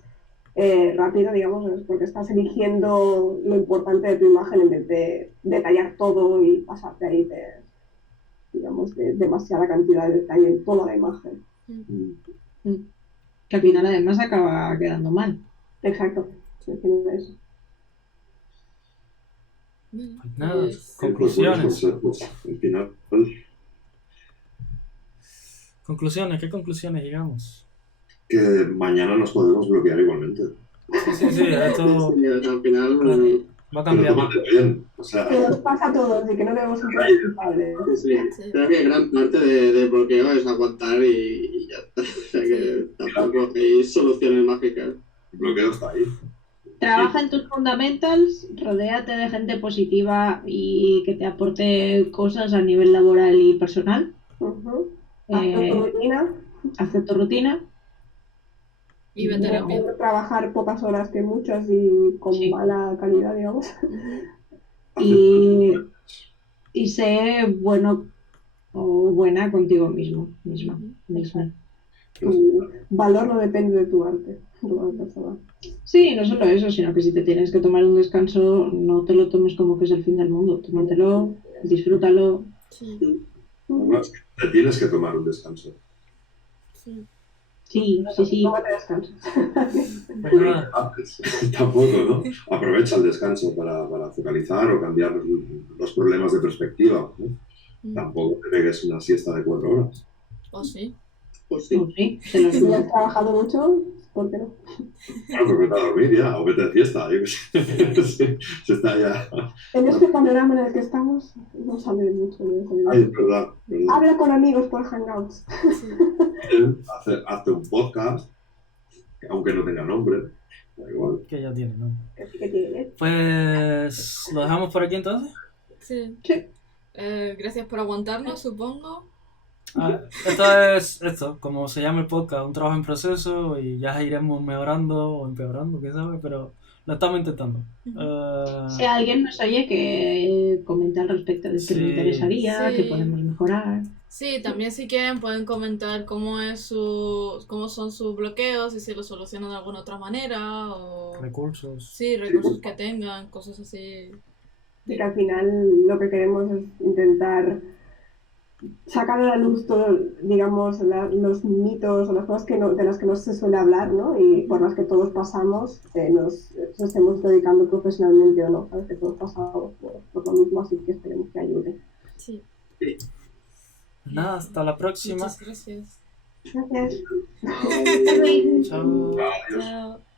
rápido, digamos, porque estás eligiendo lo importante de tu imagen en vez de detallar todo y pasarte ahí digamos, de demasiada cantidad de detalle en toda la imagen. Que al final además acaba quedando mal. Exacto, haciendo eso. Pues nada, Pues, conclusiones. Al final, Conclusiones, ¿qué conclusiones llegamos? que mañana nos podemos bloquear igualmente. Sí, esto Sí, al final, claro, va a Pero cambiar. tómate bien. O sea, Que nos pasa a todos y que no debemos sentir culpables. sí. Creo que gran parte de bloqueo es aguantar y ya está. O sea que tampoco hay soluciones mágicas. el bloqueo está ahí. Trabaja en tus fundamentals, rodéate de gente positiva y que te aporte cosas a nivel laboral y personal. Uh-huh. Haz tu rutina. Y ve a terapia. Mejor trabajar pocas horas que muchas y con Sí. mala calidad, digamos. Y sé bueno o buena contigo misma. Tu valor no depende de tu arte, tu valor personal. Sí, no solo eso, sino que si te tienes que tomar un descanso, no te lo tomes como que es el fin del mundo. Tómatelo, disfrútalo. Sí, No, es que te tienes que tomar un descanso. sí. Sí. Tómate descanso. Pues nada, Tampoco, ¿no? Aprovecha el descanso para focalizar o cambiar los problemas de perspectiva, ¿no? Tampoco te pegues una siesta de 4 horas. ¿O sí? Pues sí. Pues sí, te lo Si has trabajado mucho, ¿por qué no? Claro, pues vete a dormir ya, o vete de fiesta, yo qué sé. Sí, se está ya. En este panorama en el que estamos, no sale mucho de eso. Ay, es verdad. Habla con amigos por Hangouts. Hazte un podcast, aunque no tenga nombre, da igual. Que ya tiene, ¿no? Así que tiene. Pues lo dejamos por aquí entonces. Sí. Sí. Gracias por aguantarnos, supongo. Esto, como se llama el podcast, un trabajo en proceso y ya iremos mejorando o empeorando, quién sabe, pero lo estamos intentando. Si alguien nos oye que comente al respecto de que Sí. le interesaría, Sí. que podemos mejorar. Sí, también si quieren pueden comentar cómo son sus bloqueos y si lo solucionan de alguna otra manera o Recursos. sí, recursos que tengan, cosas así. Y que al final lo que queremos es intentar sacar a la luz digamos, los mitos o las cosas de las que no se suele hablar, ¿no? Y por las que todos pasamos, nos estemos dedicando profesionalmente o no, sabes que todos pasamos por lo mismo, así que esperemos que ayude. Sí. Nada, hasta la próxima. Muchas gracias. Gracias. Chao. Adiós. Chao.